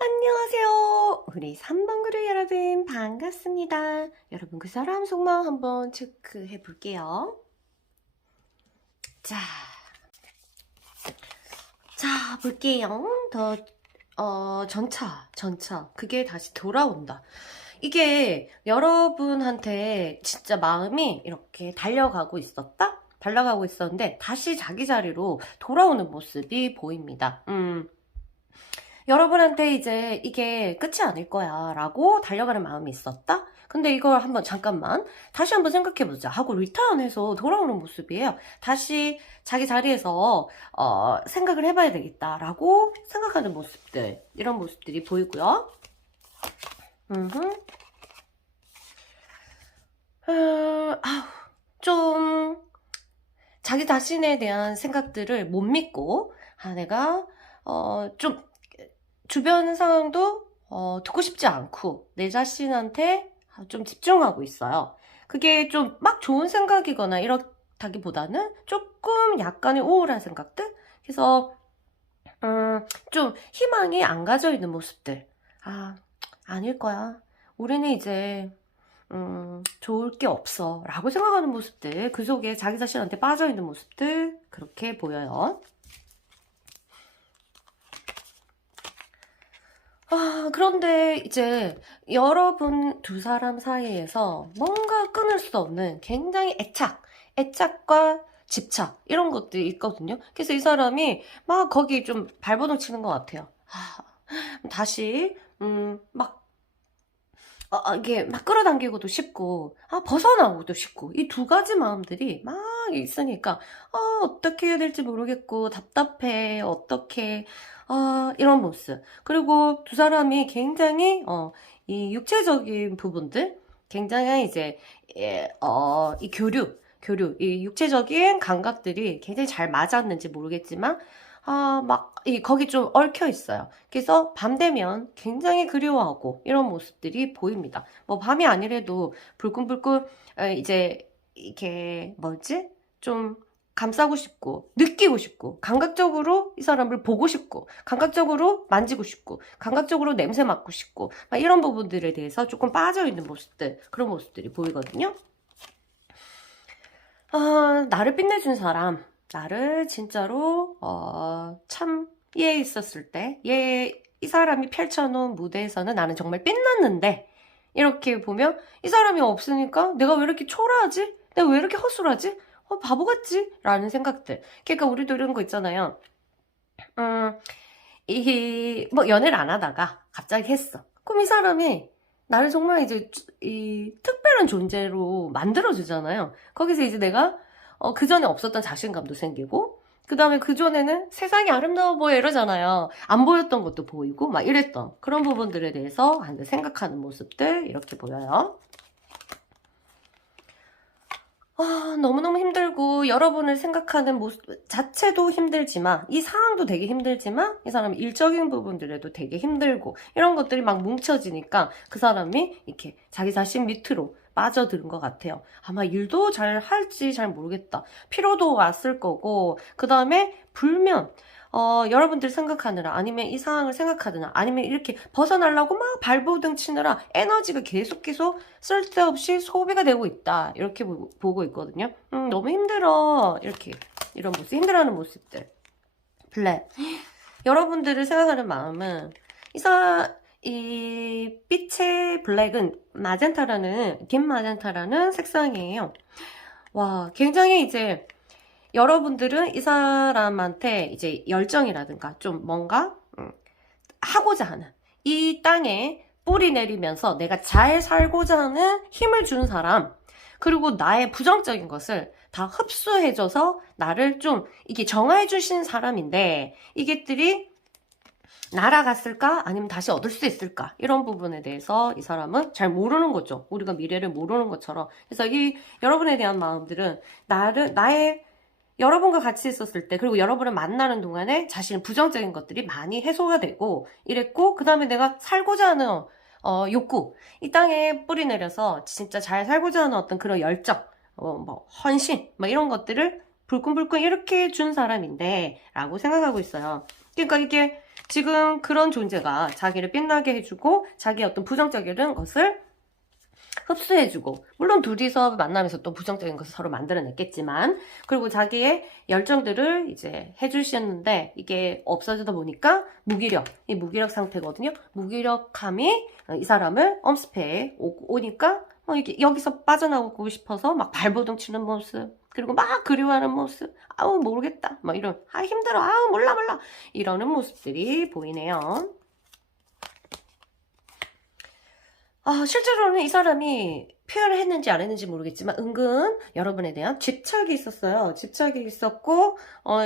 안녕하세요. 우리 3번 그룹 여러분 반갑습니다. 여러분 그 사람 속마음 한번 체크해 볼게요. 자 볼게요. 더 전차. 그게 다시 돌아온다. 이게 여러분한테 진짜 마음이 이렇게 달려가고 있었다? 달려가고 있었는데 다시 자기 자리로 돌아오는 모습이 보입니다. 여러분한테 이제 이게 끝이 아닐 거야 라고 달려가는 마음이 있었다? 근데 이걸 한번 잠깐만 다시 한번 생각해보자 하고 리턴해서 돌아오는 모습이에요. 다시 자기 자리에서 생각을 해봐야 되겠다 라고 생각하는 모습들, 이런 모습들이 보이고요. 좀 자기 자신에 대한 생각들을 못 믿고 내가 좀 주변 상황도 듣고 싶지 않고 내 자신한테 좀 집중하고 있어요. 그게 좀 막 좋은 생각이거나 이렇다기보다는 조금 약간의 우울한 생각들? 그래서 좀 희망이 안 가져 있는 모습들. 아닐 거야. 우리는 이제 좋을 게 없어 라고 생각하는 모습들, 그 속에 자기 자신한테 빠져있는 모습들, 그렇게 보여요. 그런데 이제 여러분 두 사람 사이에서 뭔가 끊을 수 없는 굉장히 애착과 집착, 이런 것들이 있거든요. 그래서 이 사람이 막 거기 좀 발버둥 치는 것 같아요. 다시 막 이게 막 끌어당기고도 싶고 벗어나고도 싶고, 이 두 가지 마음들이 막 있으니까 어떻게 해야 될지 모르겠고 답답해, 어떻게 이런 모습. 그리고 두 사람이 굉장히 이 육체적인 부분들, 굉장히 이제 이 교류, 이 육체적인 감각들이 굉장히 잘 맞았는지 모르겠지만 거기 좀 얽혀 있어요. 그래서 밤 되면 굉장히 그리워하고 이런 모습들이 보입니다. 뭐 밤이 아니래도 불끈불끈 이제 이렇게 좀 감싸고 싶고 느끼고 싶고, 감각적으로 이 사람을 보고 싶고, 감각적으로 만지고 싶고, 감각적으로 냄새 맡고 싶고, 이런 부분들에 대해서 조금 빠져있는 모습들, 그런 모습들이 보이거든요. 나를 빛내준 사람, 나를 진짜로 참 얘 있었을 때, 이 사람이 펼쳐놓은 무대에서는 나는 정말 빛났는데, 이렇게 보면 이 사람이 없으니까 내가 왜 이렇게 초라하지? 내가 왜 이렇게 허술하지? 바보 같지? 라는 생각들. 그러니까 우리도 이런 거 있잖아요. 뭐 연애를 안 하다가 갑자기 했어. 그럼 이 사람이 나를 정말 이제 이 특별한 존재로 만들어주잖아요. 거기서 이제 내가 그 전에 없었던 자신감도 생기고, 그 다음에 그 전에는 세상이 아름다워 보여 이러잖아요. 안 보였던 것도 보이고 막 이랬던 그런 부분들에 대해서 생각하는 모습들, 이렇게 보여요. 너무너무 힘들고 여러분을 생각하는 모습 자체도 힘들지만, 이 상황도 되게 힘들지만, 이 사람이 일적인 부분들에도 되게 힘들고, 이런 것들이 막 뭉쳐지니까 그 사람이 이렇게 자기 자신 밑으로 빠져드는 것 같아요. 아마 일도 잘 할지 잘 모르겠다. 피로도 왔을 거고, 그 다음에 불면, 여러분들 생각하느라, 아니면 이 상황을 생각하느라, 아니면 이렇게 벗어나려고 막 발버둥 치느라 에너지가 계속 쓸데없이 소비가 되고 있다. 이렇게 보고 있거든요. 너무 힘들어. 이런 모습, 힘들어하는 모습들. 블랙. 여러분들을 생각하는 마음은, 이 빛의 블랙은 딥 마젠타라는 색상이에요. 와, 굉장히 이제, 여러분들은 이 사람한테 이제 열정이라든가 좀 뭔가 하고자 하는, 이 땅에 뿌리 내리면서 내가 잘 살고자 하는 힘을 주는 사람, 그리고 나의 부정적인 것을 다 흡수해줘서 나를 좀 이게 정화해 주신 사람인데, 이게들이 날아갔을까? 아니면 다시 얻을 수 있을까? 이런 부분에 대해서 이 사람은 잘 모르는 거죠. 우리가 미래를 모르는 것처럼. 그래서 이 여러분에 대한 마음들은 여러분과 같이 있었을 때, 그리고 여러분을 만나는 동안에 자신의 부정적인 것들이 많이 해소가 되고 이랬고, 그 다음에 내가 살고자 하는 욕구, 이 땅에 뿌리 내려서 진짜 잘 살고자 하는 어떤 그런 열정, 뭐 헌신, 이런 것들을 불끈불끈 이렇게 준 사람인데 라고 생각하고 있어요. 그러니까 이게 지금 그런 존재가 자기를 빛나게 해주고 자기의 어떤 부정적인 것을 흡수해주고, 물론 둘이서 만나면서 또 부정적인 것을 서로 만들어냈겠지만, 그리고 자기의 열정들을 이제 해주셨는데, 이게 없어지다 보니까 이 무기력 상태거든요. 무기력함이 이 사람을 엄습해 오니까, 이게 여기서 빠져나오고 싶어서 막 발버둥 치는 모습, 그리고 막 그리워하는 모습, 아우, 모르겠다. 막 이런, 힘들어. 아우, 몰라. 이러는 모습들이 보이네요. 실제로는 이 사람이 표현을 했는지 안 했는지 모르겠지만 은근 여러분에 대한 집착이 있었어요. 집착이 있었고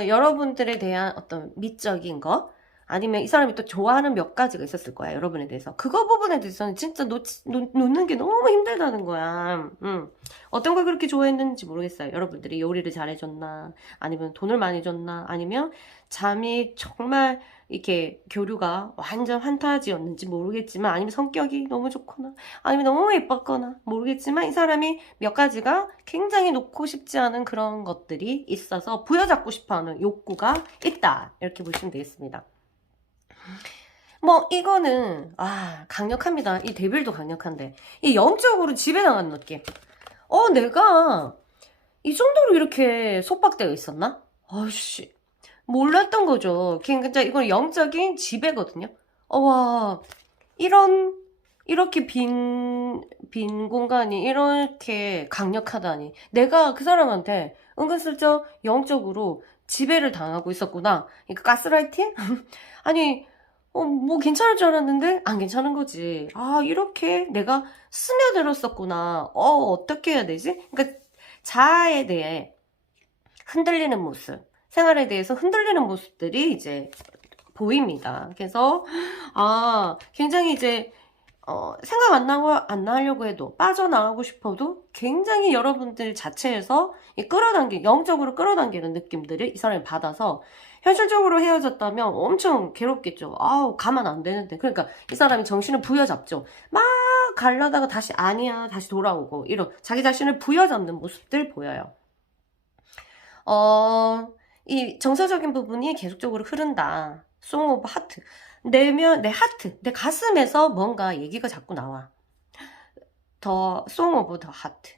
여러분들에 대한 어떤 미적인 거 아니면 이 사람이 또 좋아하는 몇 가지가 있었을 거야. 여러분에 대해서. 그거 부분에 대해서는 진짜 놓는 게 너무 힘들다는 거야. 어떤 걸 그렇게 좋아했는지 모르겠어요. 여러분들이 요리를 잘해줬나 아니면 돈을 많이 줬나 아니면 잠이 정말 이렇게 교류가 완전 환타지였는지 모르겠지만 아니면 성격이 너무 좋거나 아니면 너무 예뻤거나 모르겠지만 이 사람이 몇 가지가 굉장히 놓고 싶지 않은 그런 것들이 있어서 부여잡고 싶어하는 욕구가 있다. 이렇게 보시면 되겠습니다. 이거는 강력합니다. 이 데빌도 강력한데 이 영적으로 지배당하는 느낌. 내가 이 정도로 이렇게 속박되어 있었나? 아이씨 몰랐던 거죠. 진짜 이건 영적인 지배거든요. 와 이렇게 빈 공간이 이렇게 강력하다니. 내가 그 사람한테 은근슬쩍 영적으로 지배를 당하고 있었구나. 그러니까 가스라이팅? 아니, 뭐 괜찮을 줄 알았는데 안 괜찮은 거지. 이렇게 내가 스며들었었구나. 어떻게 해야 되지? 그러니까 자아에 대해 흔들리는 모습, 생활에 대해서 흔들리는 모습들이 이제 보입니다. 그래서 굉장히 이제 생각 안 나려고 해도 빠져나가고 싶어도 굉장히 여러분들 자체에서 영적으로 끌어당기는 느낌들을 이 사람이 받아서 현실적으로 헤어졌다면 엄청 괴롭겠죠. 가면 안 되는데. 그러니까 이 사람이 정신을 부여잡죠. 막 가려다가 다시 아니야 다시 돌아오고 이런 자기 자신을 부여잡는 모습들 보여요. 이 정서적인 부분이 계속적으로 흐른다. Song of Heart. 내 하트, 내 가슴에서 뭔가 얘기가 자꾸 나와. 더 Song of the Heart.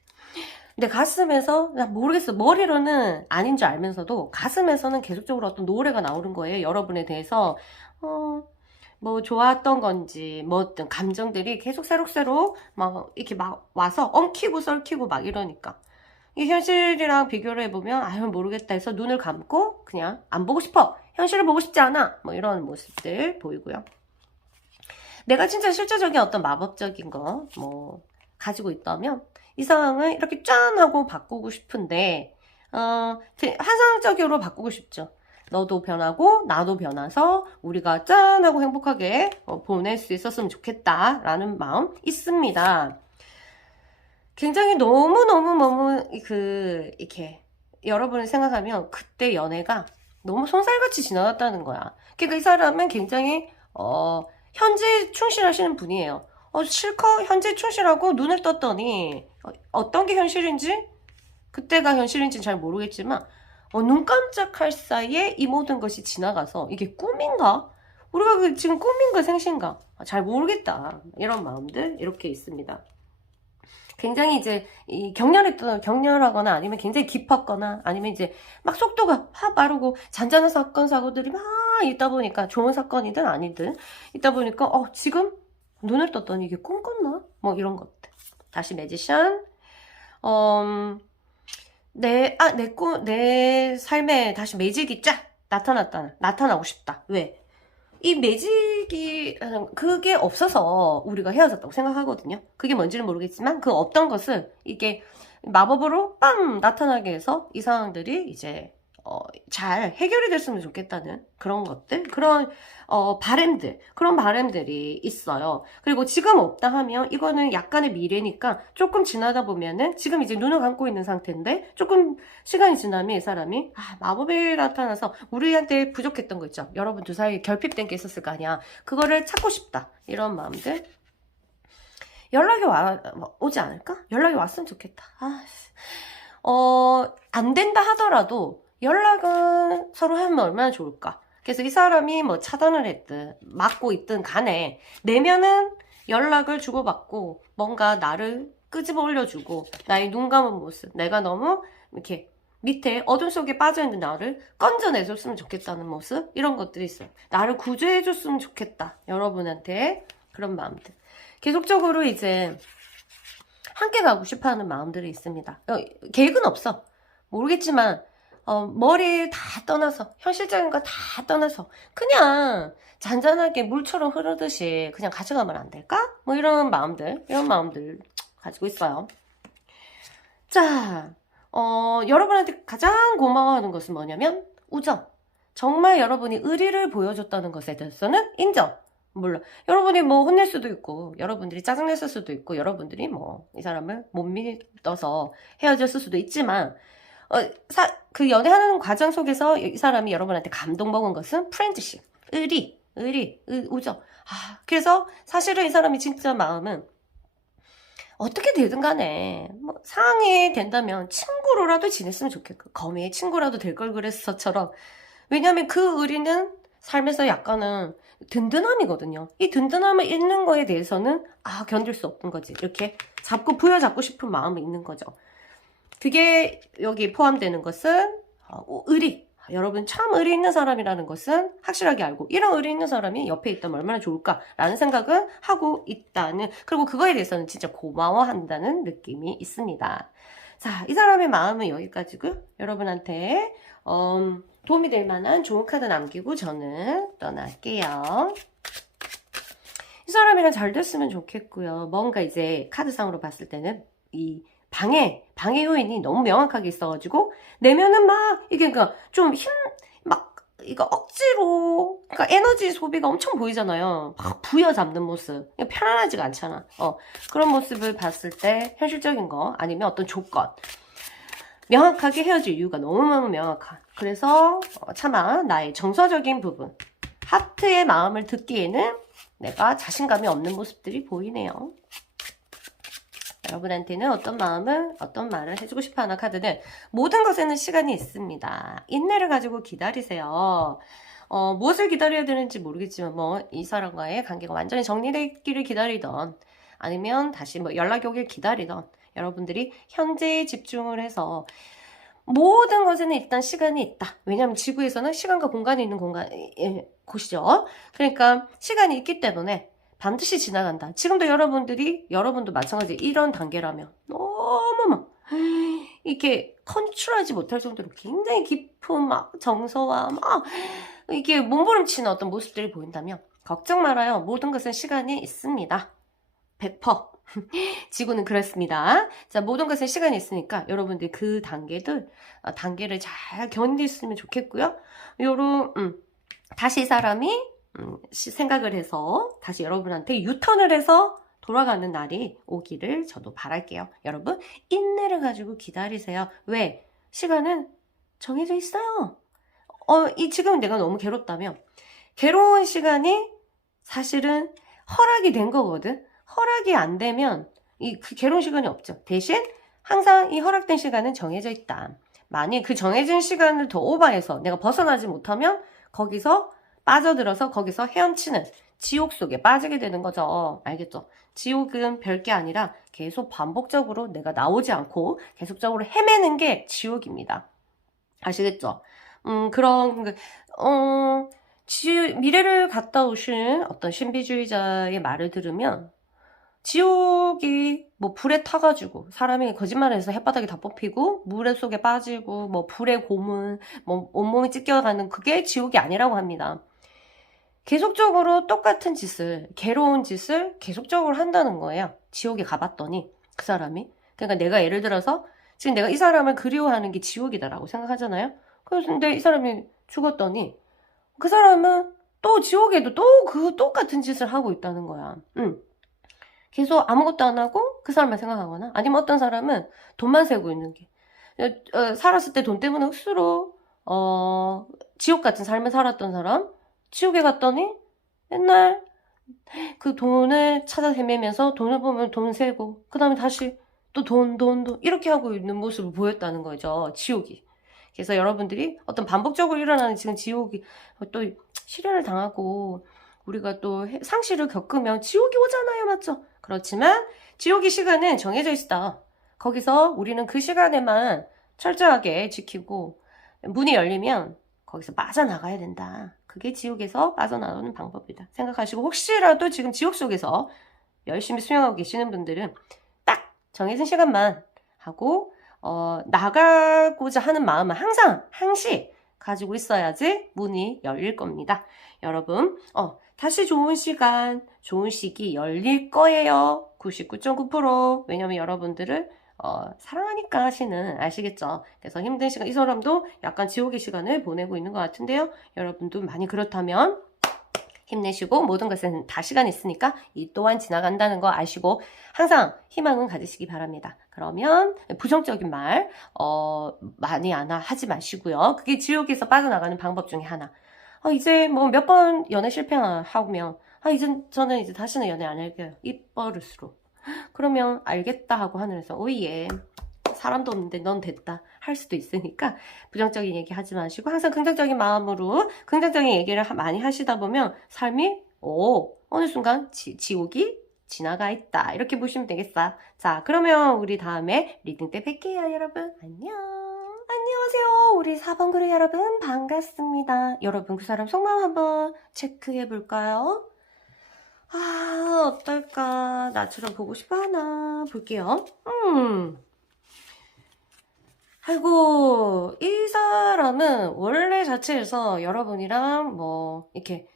내 가슴에서 모르겠어. 머리로는 아닌 줄 알면서도 가슴에서는 계속적으로 어떤 노래가 나오는 거예요. 여러분에 대해서 뭐 좋았던 건지 뭐 어떤 감정들이 계속 새록새록 막 이렇게 막 와서 엉키고 썰키고 막 이러니까 이 현실이랑 비교를 해보면 모르겠다 해서 눈을 감고 그냥 안 보고 싶어. 현실을 보고 싶지 않아. 뭐 이런 모습들 보이고요. 내가 진짜 실제적인 어떤 마법적인 거 뭐 가지고 있다면 이 상황을 이렇게 짠 하고 바꾸고 싶은데 환상적으로 바꾸고 싶죠. 너도 변하고 나도 변해서 우리가 짠 하고 행복하게 보낼 수 있었으면 좋겠다라는 마음 있습니다. 굉장히 너무 이렇게 여러분을 생각하면 그때 연애가 너무 손살같이 지나갔다는 거야. 그러니까 이 사람은 굉장히 현재 충실하시는 분이에요. 실컷 현재 충실하고 눈을 떴더니 어떤 게 현실인지 그때가 현실인지는 잘 모르겠지만 눈 깜짝할 사이에 이 모든 것이 지나가서 이게 꿈인가? 우리가 지금 꿈인가 생신가? 잘 모르겠다. 이런 마음들 이렇게 있습니다. 굉장히 이제 격렬하거나 아니면 굉장히 깊었거나 아니면 이제 막 속도가 빠르고 잔잔한 사건 사고들이 막 있다 보니까 좋은 사건이든 아니든 있다 보니까 지금 눈을 떴더니 이게 꿈 꿨나? 뭐 이런 것들. 다시 매지션. 내 삶에 다시 매직이 쫙 나타나고 싶다. 왜? 이 매직이 그게 없어서 우리가 헤어졌다고 생각하거든요. 그게 뭔지는 모르겠지만 그 없던 것을 이게 마법으로 빰 나타나게 해서 이 상황들이 이제 잘 해결이 됐으면 좋겠다는 그런 것들, 그런 그런 바램들이 있어요. 그리고 지금 없다 하면 이거는 약간의 미래니까 조금 지나다 보면은 지금 이제 눈을 감고 있는 상태인데 조금 시간이 지나면 이 사람이 마법이 나타나서 우리한테 부족했던 거 있죠. 여러분 두 사이에 결핍된 게 있었을 거 아니야. 그거를 찾고 싶다. 이런 마음들. 연락이 오지 않을까? 연락이 왔으면 좋겠다. 안 된다 하더라도 연락은 서로 하면 얼마나 좋을까? 그래서 이 사람이 뭐 차단을 했든 막고 있든 간에 내면은 연락을 주고받고 뭔가 나를 끄집어 올려주고 나의 눈 감은 모습, 내가 너무 이렇게 밑에 어둠 속에 빠져있는 나를 건져내줬으면 좋겠다는 모습, 이런 것들이 있어요. 나를 구조해줬으면 좋겠다, 여러분한테. 그런 마음들. 계속적으로 이제 함께 가고 싶어하는 마음들이 있습니다. 계획은 없어. 모르겠지만 머리 다 떠나서, 현실적인 거 다 떠나서 그냥 잔잔하게 물처럼 흐르듯이 그냥 가져가면 안 될까? 뭐 이런 마음들 가지고 있어요. 자, 여러분한테 가장 고마워하는 것은 뭐냐면 우정. 정말 여러분이 의리를 보여줬다는 것에 대해서는 인정. 물론 여러분이 뭐 혼낼 수도 있고, 여러분들이 짜증냈을 수도 있고, 여러분들이 뭐 이 사람을 못 믿어서 헤어졌을 수도 있지만, 그 연애하는 과정 속에서 이 사람이 여러분한테 감동 먹은 것은 프렌드십, 우정. 그래서 사실은 이 사람이 진짜 마음은 어떻게 되든 간에 뭐 상황이 된다면 친구로라도 지냈으면 좋겠고, 거미의 친구라도 될 걸 그랬어처럼. 왜냐하면 그 의리는 삶에서 약간은 든든함이거든요. 이 든든함을 잃는 거에 대해서는 견딜 수 없는 거지. 이렇게 부여잡고 싶은 마음이 있는 거죠. 그게 여기 포함되는 것은 의리. 여러분 참 의리 있는 사람이라는 것은 확실하게 알고, 이런 의리 있는 사람이 옆에 있다면 얼마나 좋을까라는 생각은 하고 있다는, 그리고 그거에 대해서는 진짜 고마워한다는 느낌이 있습니다. 자, 이 사람의 마음은 여기까지고요. 여러분한테 도움이 될 만한 좋은 카드 남기고 저는 떠날게요. 이 사람이랑 잘 됐으면 좋겠고요. 뭔가 이제 카드상으로 봤을 때는 이 방해 요인이 너무 명확하게 있어가지고 내면은 막 이게 그러니까 좀 이거 억지로, 그러니까 에너지 소비가 엄청 보이잖아요. 막 부여잡는 모습, 편안하지가 않잖아. 그런 모습을 봤을 때 현실적인 거 아니면 어떤 조건, 명확하게 헤어질 이유가 너무너무 명확한. 그래서 차마 나의 정서적인 부분, 하트의 마음을 듣기에는 내가 자신감이 없는 모습들이 보이네요. 여러분한테는 어떤 말을 해주고 싶어하나 카드는, 모든 것에는 시간이 있습니다. 인내를 가지고 기다리세요. 무엇을 기다려야 되는지 모르겠지만 이 사람과의 관계가 완전히 정리되기를 기다리던, 아니면 다시 연락이 오길 기다리던, 여러분들이 현재에 집중을 해서, 모든 것에는 일단 시간이 있다. 왜냐하면 지구에서는 시간과 공간이 있는 곳이죠. 그러니까 시간이 있기 때문에 반드시 지나간다. 지금도 여러분도 마찬가지 이런 단계라면 너무 이렇게 컨트롤하지 못할 정도로 굉장히 깊은 정서와 이게 몸부림치는 어떤 모습들이 보인다면 걱정 말아요. 모든 것은 시간이 있습니다. 100%. 지구는 그렇습니다. 자, 모든 것은 시간이 있으니까 여러분들 그 단계를 잘 견디셨으면 좋겠고요. 다시 이 사람이 생각을 해서 다시 여러분한테 유턴을 해서 돌아가는 날이 오기를 저도 바랄게요. 여러분, 인내를 가지고 기다리세요. 왜? 시간은 정해져 있어요. 지금 내가 너무 괴롭다면, 괴로운 시간이 사실은 허락이 된 거거든. 허락이 안 되면 그 괴로운 시간이 없죠. 대신 항상 이 허락된 시간은 정해져 있다. 만약 그 정해진 시간을 더 오버해서 내가 벗어나지 못하면 거기서 빠져들어서 거기서 헤엄치는 지옥 속에 빠지게 되는 거죠. 알겠죠? 지옥은 별게 아니라 계속 반복적으로 내가 나오지 않고 계속적으로 헤매는 게 지옥입니다. 아시겠죠? 미래를 갔다 오신 어떤 신비주의자의 말을 들으면, 지옥이 불에 타가지고 사람이 거짓말을 해서 햇바닥에 다 뽑히고 물에 속에 빠지고 불의 고문, 온몸이 찢겨가는 그게 지옥이 아니라고 합니다. 계속적으로 똑같은 짓을, 괴로운 짓을 계속적으로 한다는 거예요. 지옥에 가봤더니 그 사람이. 그러니까 내가 예를 들어서 지금 내가 이 사람을 그리워하는 게 지옥이다라고 생각하잖아요. 근데 이 사람이 죽었더니 그 사람은 또 지옥에도 또 그 똑같은 짓을 하고 있다는 거야. 계속 아무것도 안 하고 그 사람만 생각하거나, 아니면 어떤 사람은 돈만 세고 있는 게, 살았을 때 돈 때문에 억수로 지옥 같은 삶을 살았던 사람, 지옥에 갔더니 맨날 그 돈을 찾아 헤매면서 돈을 보면 돈 세고, 그 다음에 다시 또 돈 이렇게 하고 있는 모습을 보였다는 거죠. 지옥이. 그래서 여러분들이 어떤 반복적으로 일어나는 지금 지옥이, 또 실현을 당하고 우리가 또 상실을 겪으면 지옥이 오잖아요. 맞죠? 그렇지만 지옥의 시간은 정해져 있어. 거기서 우리는 그 시간에만 철저하게 지키고 문이 열리면 거기서 빠져나가야 된다. 그게 지옥에서 빠져나오는 방법이다. 생각하시고 혹시라도 지금 지옥 속에서 열심히 수영하고 계시는 분들은 딱 정해진 시간만 하고 나가고자 하는 마음은 항상 항시 가지고 있어야지 문이 열릴 겁니다. 여러분 다시 좋은 시간, 좋은 시기 열릴 거예요. 99.9%. 왜냐면 여러분들을 사랑하니까 하시는 아시겠죠? 그래서 힘든 시간, 이 사람도 약간 지옥의 시간을 보내고 있는 것 같은데요. 여러분도 많이 그렇다면 힘내시고 모든 것은 다 시간이 있으니까 이 또한 지나간다는 거 아시고 항상 희망은 가지시기 바랍니다. 그러면 부정적인 말 많이 안 하지 마시고요. 그게 지옥에서 빠져나가는 방법 중에 하나. 이제 뭐 몇 번 연애 실패하면 저는 이제 다시는 연애 안 할게요. 입버릇으로. 그러면 알겠다 하고 하늘에서 오예 사람도 없는데 넌 됐다 할 수도 있으니까 부정적인 얘기 하지 마시고 항상 긍정적인 마음으로 긍정적인 얘기를 많이 하시다 보면 삶이 어느 순간 지옥이 지나가 있다 이렇게 보시면 되겠어. 자, 그러면 우리 다음에 리딩 때 뵐게요. 여러분 안녕. 안녕하세요. 우리 4번 그룹 여러분 반갑습니다. 여러분 그 사람 속마음 한번 체크해 볼까요? 어떨까? 나처럼 보고 싶어 하나? 볼게요. 아이고, 이 사람은 원래 자체에서 여러분이랑 뭐, 이렇게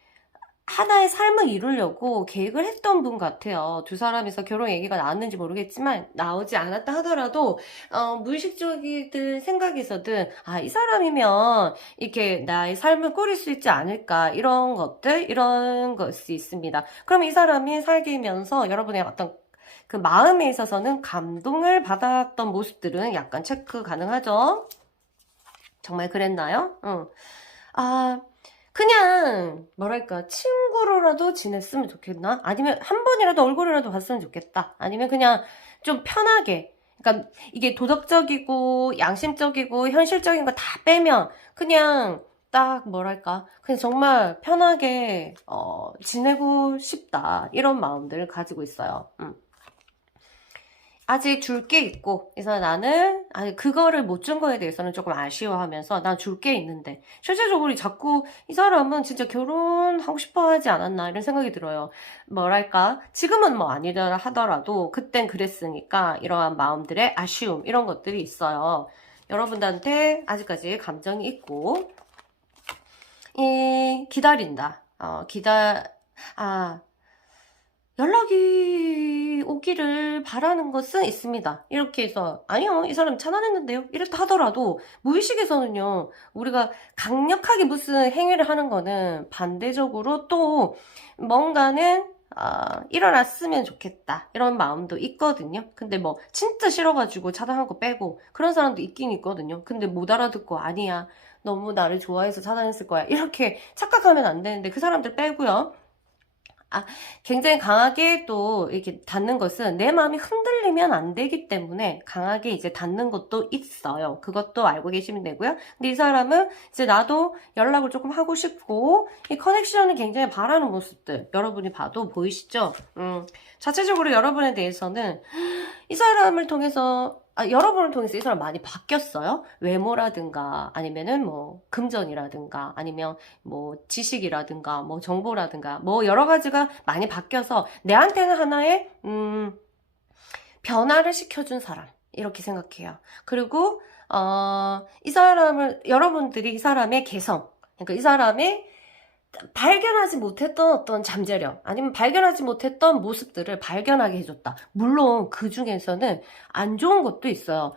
하나의 삶을 이루려고 계획을 했던 분 같아요. 두 사람이서 결혼 얘기가 나왔는지 모르겠지만 나오지 않았다 하더라도 무의식적이든 생각에서든 이 사람이면 이렇게 나의 삶을 꾸릴 수 있지 않을까 이런 것이 있습니다. 그럼 이 사람이 살기면서 여러분의 어떤 그 마음에 있어서는 감동을 받았던 모습들은 약간 체크 가능하죠? 정말 그랬나요? 그냥 뭐랄까 친구로라도 지냈으면 좋겠나? 아니면 한 번이라도 얼굴이라도 봤으면 좋겠다. 아니면 그냥 좀 편하게 그러니까 이게 도덕적이고 양심적이고 현실적인 거 다 빼면 그냥 딱 뭐랄까 그냥 정말 편하게 지내고 싶다 이런 마음들을 가지고 있어요. 아직 줄 게 있고, 그래서 나는, 그거를 못 준 거에 대해서는 조금 아쉬워하면서, 난 줄 게 있는데, 실제적으로 자꾸 이 사람은 진짜 결혼하고 싶어 하지 않았나, 이런 생각이 들어요. 뭐랄까, 지금은 뭐 아니더라 하더라도, 그땐 그랬으니까, 이러한 마음들의 아쉬움, 이런 것들이 있어요. 여러분들한테 아직까지 감정이 있고, 기다린다. 연락이 오기를 바라는 것은 있습니다. 이렇게 해서 아니요 이 사람 차단했는데요 이렇다 하더라도 무의식에서는요 우리가 강력하게 무슨 행위를 하는 거는 반대적으로 또 뭔가는 일어났으면 좋겠다 이런 마음도 있거든요. 근데 뭐 진짜 싫어가지고 차단하고 빼고 그런 사람도 있긴 있거든요. 근데 못 알아듣고 아니야 너무 나를 좋아해서 차단했을 거야 이렇게 착각하면 안 되는데 그 사람들 빼고요. 굉장히 강하게 또 이렇게 닫는 것은 내 마음이 흔들리면 안 되기 때문에 강하게 이제 닫는 것도 있어요. 그것도 알고 계시면 되고요. 근데 이 사람은 이제 나도 연락을 조금 하고 싶고 이 커넥션을 굉장히 바라는 모습들 여러분이 봐도 보이시죠? 자체적으로 여러분에 대해서는 이 사람을 통해서 여러분을 통해서 이 사람 많이 바뀌었어요. 외모라든가 아니면은 뭐 금전이라든가 아니면 뭐 지식이라든가 뭐 정보라든가 뭐 여러 가지가 많이 바뀌어서 내한테는 하나의 변화를 시켜준 사람 이렇게 생각해요. 그리고 이 사람을 여러분들이 이 사람의 개성 그러니까 이 사람의 발견하지 못했던 어떤 잠재력 아니면 발견하지 못했던 모습들을 발견하게 해줬다. 물론 그 중에서는 안 좋은 것도 있어요.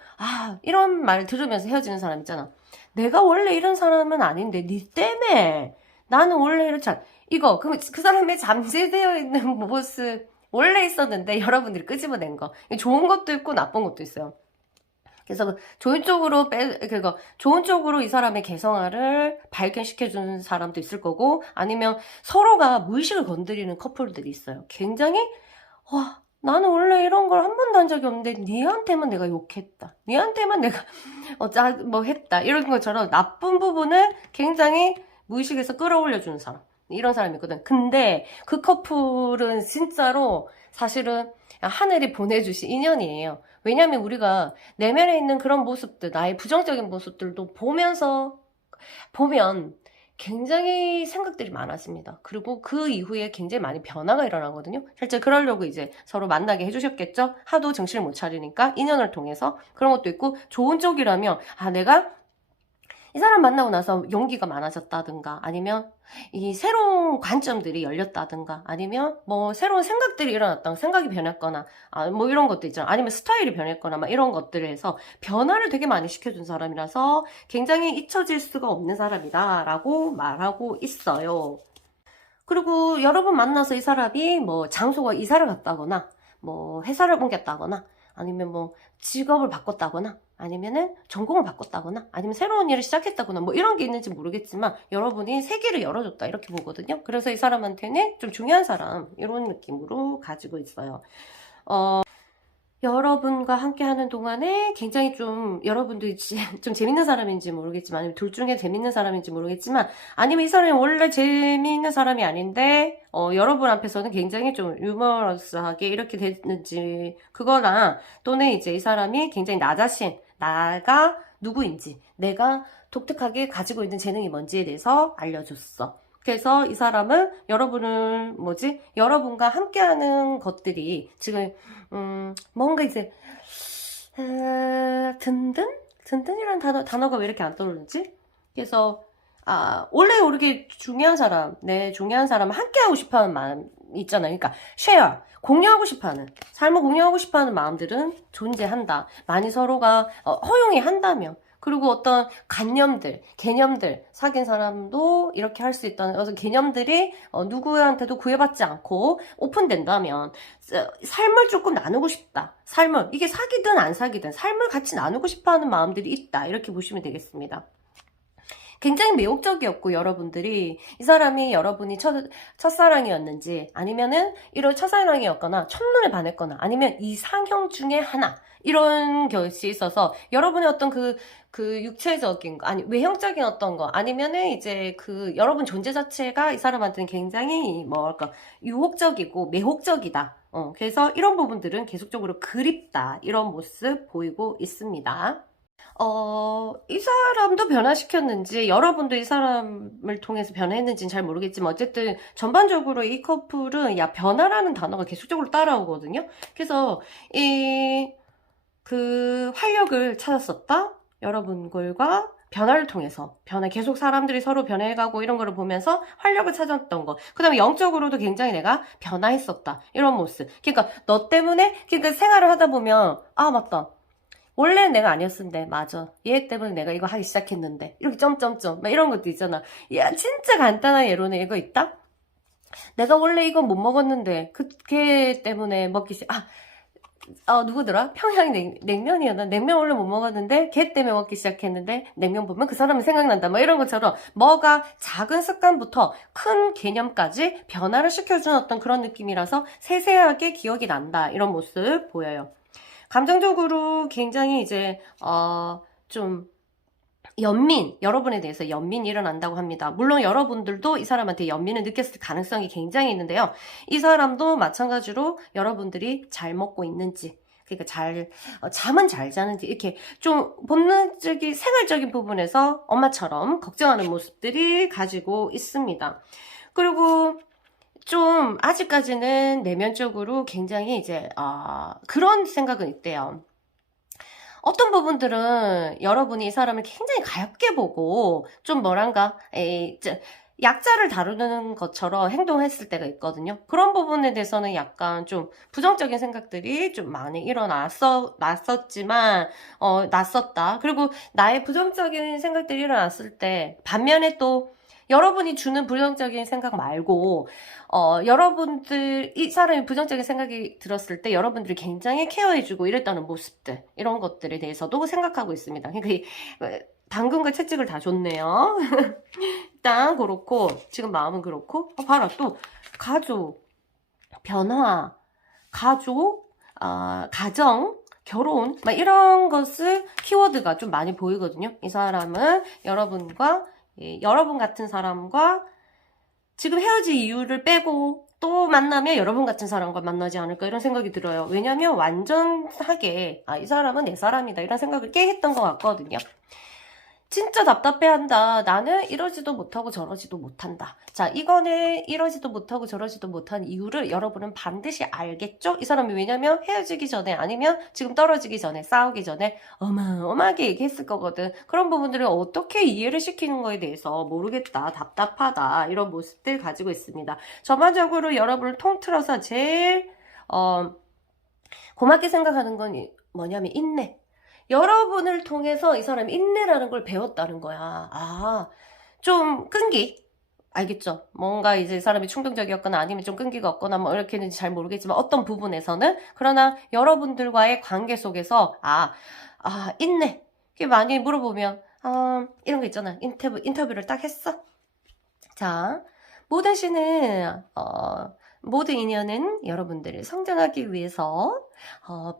이런 말 들으면서 헤어지는 사람 있잖아. 내가 원래 이런 사람은 아닌데 니 때문에 나는 원래 이렇지 않아. 이거 그 사람의 잠재되어 있는 모습 원래 있었는데 여러분들이 끄집어낸 거. 좋은 것도 있고 나쁜 것도 있어요. 그래서 좋은 쪽으로 이 사람의 개성화를 발견시켜주는 사람도 있을 거고 아니면 서로가 무의식을 건드리는 커플들이 있어요. 굉장히 나는 원래 이런 걸 한 번도 한 적이 없는데 니한테만 내가 욕했다. 니한테만 내가 뭐 했다. 이런 것처럼 나쁜 부분을 굉장히 무의식에서 끌어올려주는 사람. 이런 사람이 있거든. 근데 그 커플은 진짜로 사실은 하늘이 보내주신 인연이에요. 왜냐면 우리가 내면에 있는 그런 모습들, 나의 부정적인 모습들도 보면 굉장히 생각들이 많아집니다. 그리고 그 이후에 굉장히 많이 변화가 일어나거든요. 실제 그러려고 이제 서로 만나게 해주셨겠죠? 하도 정신을 못 차리니까 인연을 통해서 그런 것도 있고, 좋은 쪽이라면 내가 이 사람 만나고 나서 용기가 많아졌다든가, 아니면 이 새로운 관점들이 열렸다든가, 아니면 뭐 새로운 생각들이 일어났다가 생각이 변했거나, 뭐 이런 것도 있잖아. 아니면 스타일이 변했거나 막 이런 것들을 해서 변화를 되게 많이 시켜준 사람이라서 굉장히 잊혀질 수가 없는 사람이다 라고 말하고 있어요. 그리고 여러 번 만나서 이 사람이 뭐 장소가 이사를 갔다거나, 뭐 회사를 옮겼다거나, 아니면 뭐 직업을 바꿨다거나, 아니면은 전공을 바꿨다거나, 아니면 새로운 일을 시작했다거나, 뭐 이런 게 있는지 모르겠지만 여러분이 세계를 열어줬다 이렇게 보거든요. 그래서 이 사람한테는 좀 중요한 사람, 이런 느낌으로 가지고 있어요. 여러분과 함께 하는 동안에 굉장히 좀 여러분도 좀 재밌는 사람인지 모르겠지만, 아니면 둘 중에 재밌는 사람인지 모르겠지만, 아니면 이 사람이 원래 재미있는 사람이 아닌데 여러분 앞에서는 굉장히 좀 유머러스하게 이렇게 됐는지, 그거나 또는 이제 이 사람이 굉장히 나 자신, 나가 누구인지, 내가 독특하게 가지고 있는 재능이 뭔지에 대해서 알려줬어. 그래서 이 사람은 여러분과 함께하는 것들이 지금 뭔가 이제 든든이라는 단어가 왜 이렇게 안 떠오르지? 그래서 원래 우리게 중요한 사람, 내 중요한 사람을 함께하고 싶어하는 마음 있잖아요. 그러니까 쉐어, 공유하고 싶어하는, 삶을 공유하고 싶어하는 마음들은 존재한다. 많이 서로가 허용이 한다면. 그리고 어떤 개념들, 사귄 사람도 이렇게 할 수 있다는 어떤 개념들이 누구한테도 구애받지 않고 오픈된다면, 삶을 조금 나누고 싶다. 이게 사귀든 안 사귀든 삶을 같이 나누고 싶어 하는 마음들이 있다. 이렇게 보시면 되겠습니다. 굉장히 매혹적이었고, 여러분들이 이 사람이 여러분이 첫사랑이었는지, 아니면은 이런 첫사랑이었거나 첫눈에 반했거나, 아니면 이상형 중에 하나, 이런 것이 있어서 여러분의 어떤 그 육체적인 거, 외형적인 어떤 거, 아니면은 이제 여러분 존재 자체가 이 사람한테는 굉장히 뭐랄까 유혹적이고 매혹적이다. 그래서 이런 부분들은 계속적으로 그립다, 이런 모습 보이고 있습니다. 이 사람도 변화시켰는지, 여러분도 이 사람을 통해서 변화했는지는 잘 모르겠지만, 어쨌든 전반적으로 이 커플은 변화라는 단어가 계속적으로 따라오거든요. 그래서 활력을 찾았었다. 여러분들과 변화를 통해서 계속 사람들이 서로 변해가고 이런 거를 보면서 활력을 찾았던 거. 그 다음에 영적으로도 굉장히 내가 변화했었다, 이런 모습. 그러니까 너 때문에, 생활을 하다 보면 맞다, 원래는 내가 아니었는데, 맞아, 얘 때문에 내가 이거 하기 시작했는데, 이렇게 점점점 막 이런 것도 있잖아. 야, 진짜 간단한 예로는 이거 있다. 내가 원래 이거 못 먹었는데 걔 때문에 누구더라? 평양 냉면이었나? 냉면 원래 못 먹었는데 걔 때문에 먹기 시작했는데, 냉면 보면 그 사람이 생각난다, 뭐 이런 것처럼 뭐가 작은 습관부터 큰 개념까지 변화를 시켜주는 어떤 그런 느낌이라서 세세하게 기억이 난다, 이런 모습 보여요. 감정적으로 굉장히 이제 좀 여러분에 대해서 연민이 일어난다고 합니다. 물론 여러분들도 이 사람한테 연민을 느꼈을 가능성이 굉장히 있는데요. 이 사람도 마찬가지로 여러분들이 잘 먹고 있는지, 그러니까 잠은 잘 자는지, 이렇게 좀 본능적인 생활적인 부분에서 엄마처럼 걱정하는 모습들이 가지고 있습니다. 그리고 좀 아직까지는 내면적으로 굉장히 이제 그런 생각은 있대요. 어떤 부분들은 여러분이 이 사람을 굉장히 가볍게 보고 좀 약자를 다루는 것처럼 행동했을 때가 있거든요. 그런 부분에 대해서는 약간 좀 부정적인 생각들이 좀 많이 났었다. 그리고 나의 부정적인 생각들이 일어났을 때, 반면에 또 여러분이 주는 부정적인 생각 말고, 이 사람이 부정적인 생각이 들었을 때 여러분들이 굉장히 케어해주고 이랬다는 모습들, 이런 것들에 대해서도 생각하고 있습니다. 그러니까 당근과 채찍을 다 줬네요. 일단 그렇고, 지금 마음은 그렇고, 봐라, 또 가족, 변화, 가정, 결혼, 막 이런 것을 키워드가 좀 많이 보이거든요. 이 사람은 여러분 같은 사람과 지금 헤어질 이유를 빼고 또 만나면 여러분 같은 사람과 만나지 않을까 이런 생각이 들어요. 왜냐면 완전하게 이 사람은 내 사람이다 이런 생각을 깨 했던 것 같거든요. 진짜 답답해한다. 나는 이러지도 못하고 저러지도 못한다. 자, 이거는 이러지도 못하고 저러지도 못한 이유를 여러분은 반드시 알겠죠? 이 사람이 왜냐면 헤어지기 전에 아니면 지금 떨어지기 전에 싸우기 전에 어마어마하게 얘기했을 거거든. 그런 부분들을 어떻게 이해를 시키는 거에 대해서 모르겠다. 답답하다. 이런 모습들 가지고 있습니다. 전반적으로 여러분을 통틀어서 제일 고맙게 생각하는 건 뭐냐면 인내. 여러분을 통해서 이 사람이 인내라는 걸 배웠다는 거야. 좀 끈기. 알겠죠? 뭔가 이제 이 사람이 충동적이었거나 아니면 좀 끈기가 없거나 뭐 이렇게 했는지 잘 모르겠지만 어떤 부분에서는 그러나 여러분들과의 관계 속에서 인내. 이게 많이 물어보면 이런 거 있잖아. 인터뷰를 딱 했어. 자, 모든 시는 모든 인연은 여러분들을 성장하기 위해서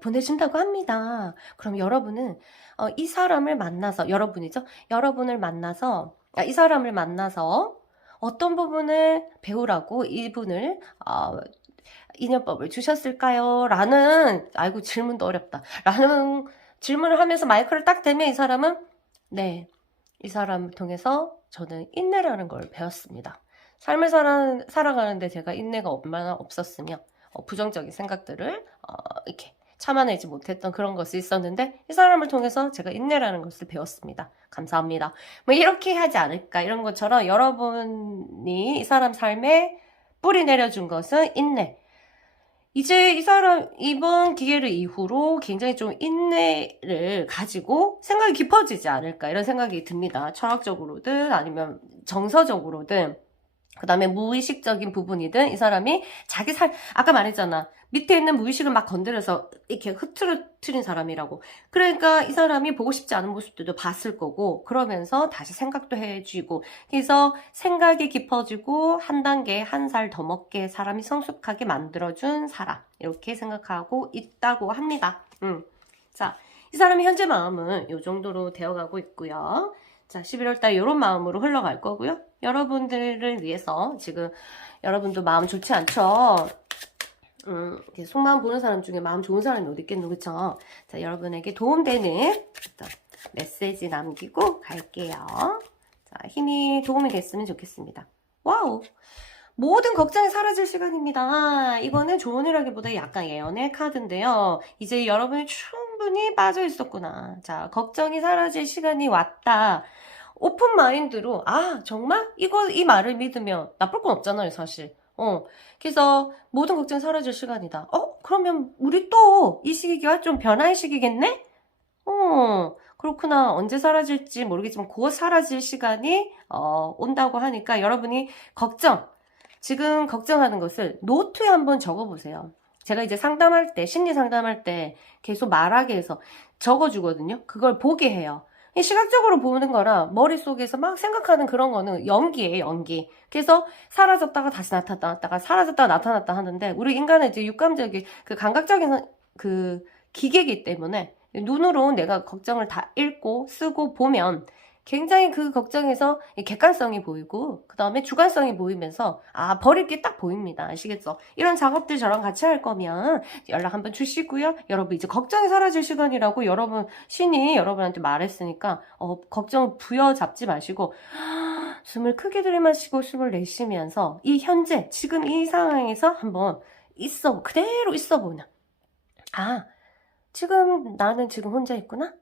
보내준다고 합니다. 그럼 여러분은 이 사람을 만나서 여러분이죠? 여러분을 만나서 이 사람을 만나서 어떤 부분을 배우라고 이분을 인연법을 주셨을까요? 라는 아이고 질문도 어렵다. 라는 질문을 하면서 마이크를 딱 대면 이 사람은 네, 이 사람을 통해서 저는 인내라는 걸 배웠습니다. 삶을 살아가는데 제가 인내가 얼마나 없었으면 부정적인 생각들을 이렇게 참아내지 못했던 그런 것이 있었는데 이 사람을 통해서 제가 인내라는 것을 배웠습니다. 감사합니다. 뭐 이렇게 하지 않을까 이런 것처럼 여러분이 이 사람 삶에 뿌리 내려준 것은 인내. 이제 이 사람 이번 기회를 이후로 굉장히 좀 인내를 가지고 생각이 깊어지지 않을까 이런 생각이 듭니다. 철학적으로든 아니면 정서적으로든 그 다음에 무의식적인 부분이든 이 사람이 자기 아까 말했잖아. 밑에 있는 무의식을 막 건드려서 이렇게 흐트러뜨린 사람이라고. 그러니까 이 사람이 보고 싶지 않은 모습들도 봤을 거고 그러면서 다시 생각도 해주고 그래서 생각이 깊어지고 한 단계 한 살 더 먹게 사람이 성숙하게 만들어준 사람 이렇게 생각하고 있다고 합니다. 자, 이 사람의 현재 마음은 이 정도로 되어가고 있고요. 자, 11월달 이런 마음으로 흘러갈 거고요. 여러분들을 위해서 지금 여러분도 마음 좋지 않죠? 속마음 보는 사람 중에 마음 좋은 사람이 어디 있겠노, 그쵸? 자, 여러분에게 도움되는 메시지 남기고 갈게요. 자, 힘이 도움이 됐으면 좋겠습니다. 와우! 모든 걱정이 사라질 시간입니다. 이거는 조언이라기보다 약간 예언의 카드인데요. 이제 여러분이 충분히 빠져 있었구나. 자, 걱정이 사라질 시간이 왔다. 오픈 마인드로 정말 이 말을 믿으면 나쁠 건 없잖아요, 사실. 그래서 모든 걱정이 사라질 시간이다. 그러면 우리 또 이 시기가 좀 변화의 시기겠네? 그렇구나. 언제 사라질지 모르겠지만 곧 사라질 시간이 온다고 하니까 여러분이 지금 걱정하는 것을 노트에 한번 적어보세요. 제가 이제 상담할 때, 심리 상담할 때 계속 말하게 해서 적어주거든요. 그걸 보게 해요. 시각적으로 보는 거라 머릿속에서 막 생각하는 그런 거는 연기예요, 연기. 그래서 사라졌다가 다시 나타났다가 사라졌다가 나타났다 하는데 우리 인간은 이제 육감적인 그 감각적인 그 기계이기 때문에 눈으로 내가 걱정을 다 읽고 쓰고 보면 굉장히 그 걱정에서 객관성이 보이고 그 다음에 주관성이 보이면서 버릴 게 딱 보입니다. 아시겠죠? 이런 작업들 저랑 같이 할 거면 연락 한번 주시고요. 여러분 이제 걱정이 사라질 시간이라고 신이 여러분한테 말했으니까 걱정 부여잡지 마시고 숨을 크게 들이마시고 숨을 내쉬면서 이 현재 지금 이 상황에서 한번 그대로 있어보나. 지금 나는 지금 혼자 있구나.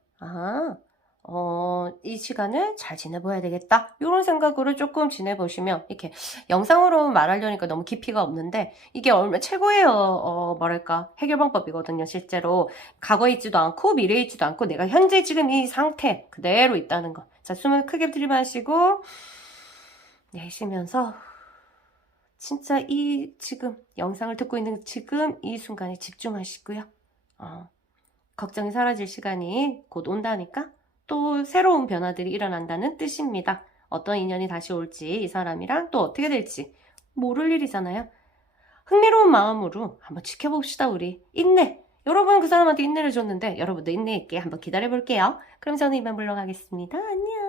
이 시간을 잘 지내봐야 되겠다. 이런 생각으로 조금 지내보시면 이렇게 영상으로 말하려니까 너무 깊이가 없는데 이게 얼마나 최고의 해결 방법이거든요. 실제로 과거에 있지도 않고 미래에 있지도 않고 내가 현재 지금 이 상태 그대로 있다는 거. 자, 숨을 크게 들이마시고 내쉬면서 진짜 지금 영상을 듣고 있는 지금 이 순간에 집중하시고요. 걱정이 사라질 시간이 곧 온다니까 또 새로운 변화들이 일어난다는 뜻입니다. 어떤 인연이 다시 올지 이 사람이랑 또 어떻게 될지 모를 일이잖아요. 흥미로운 마음으로 한번 지켜봅시다. 우리 인내. 여러분 그 사람한테 인내를 줬는데 여러분도 인내 있게 한번 기다려볼게요. 그럼 저는 이만 물러가겠습니다. 안녕.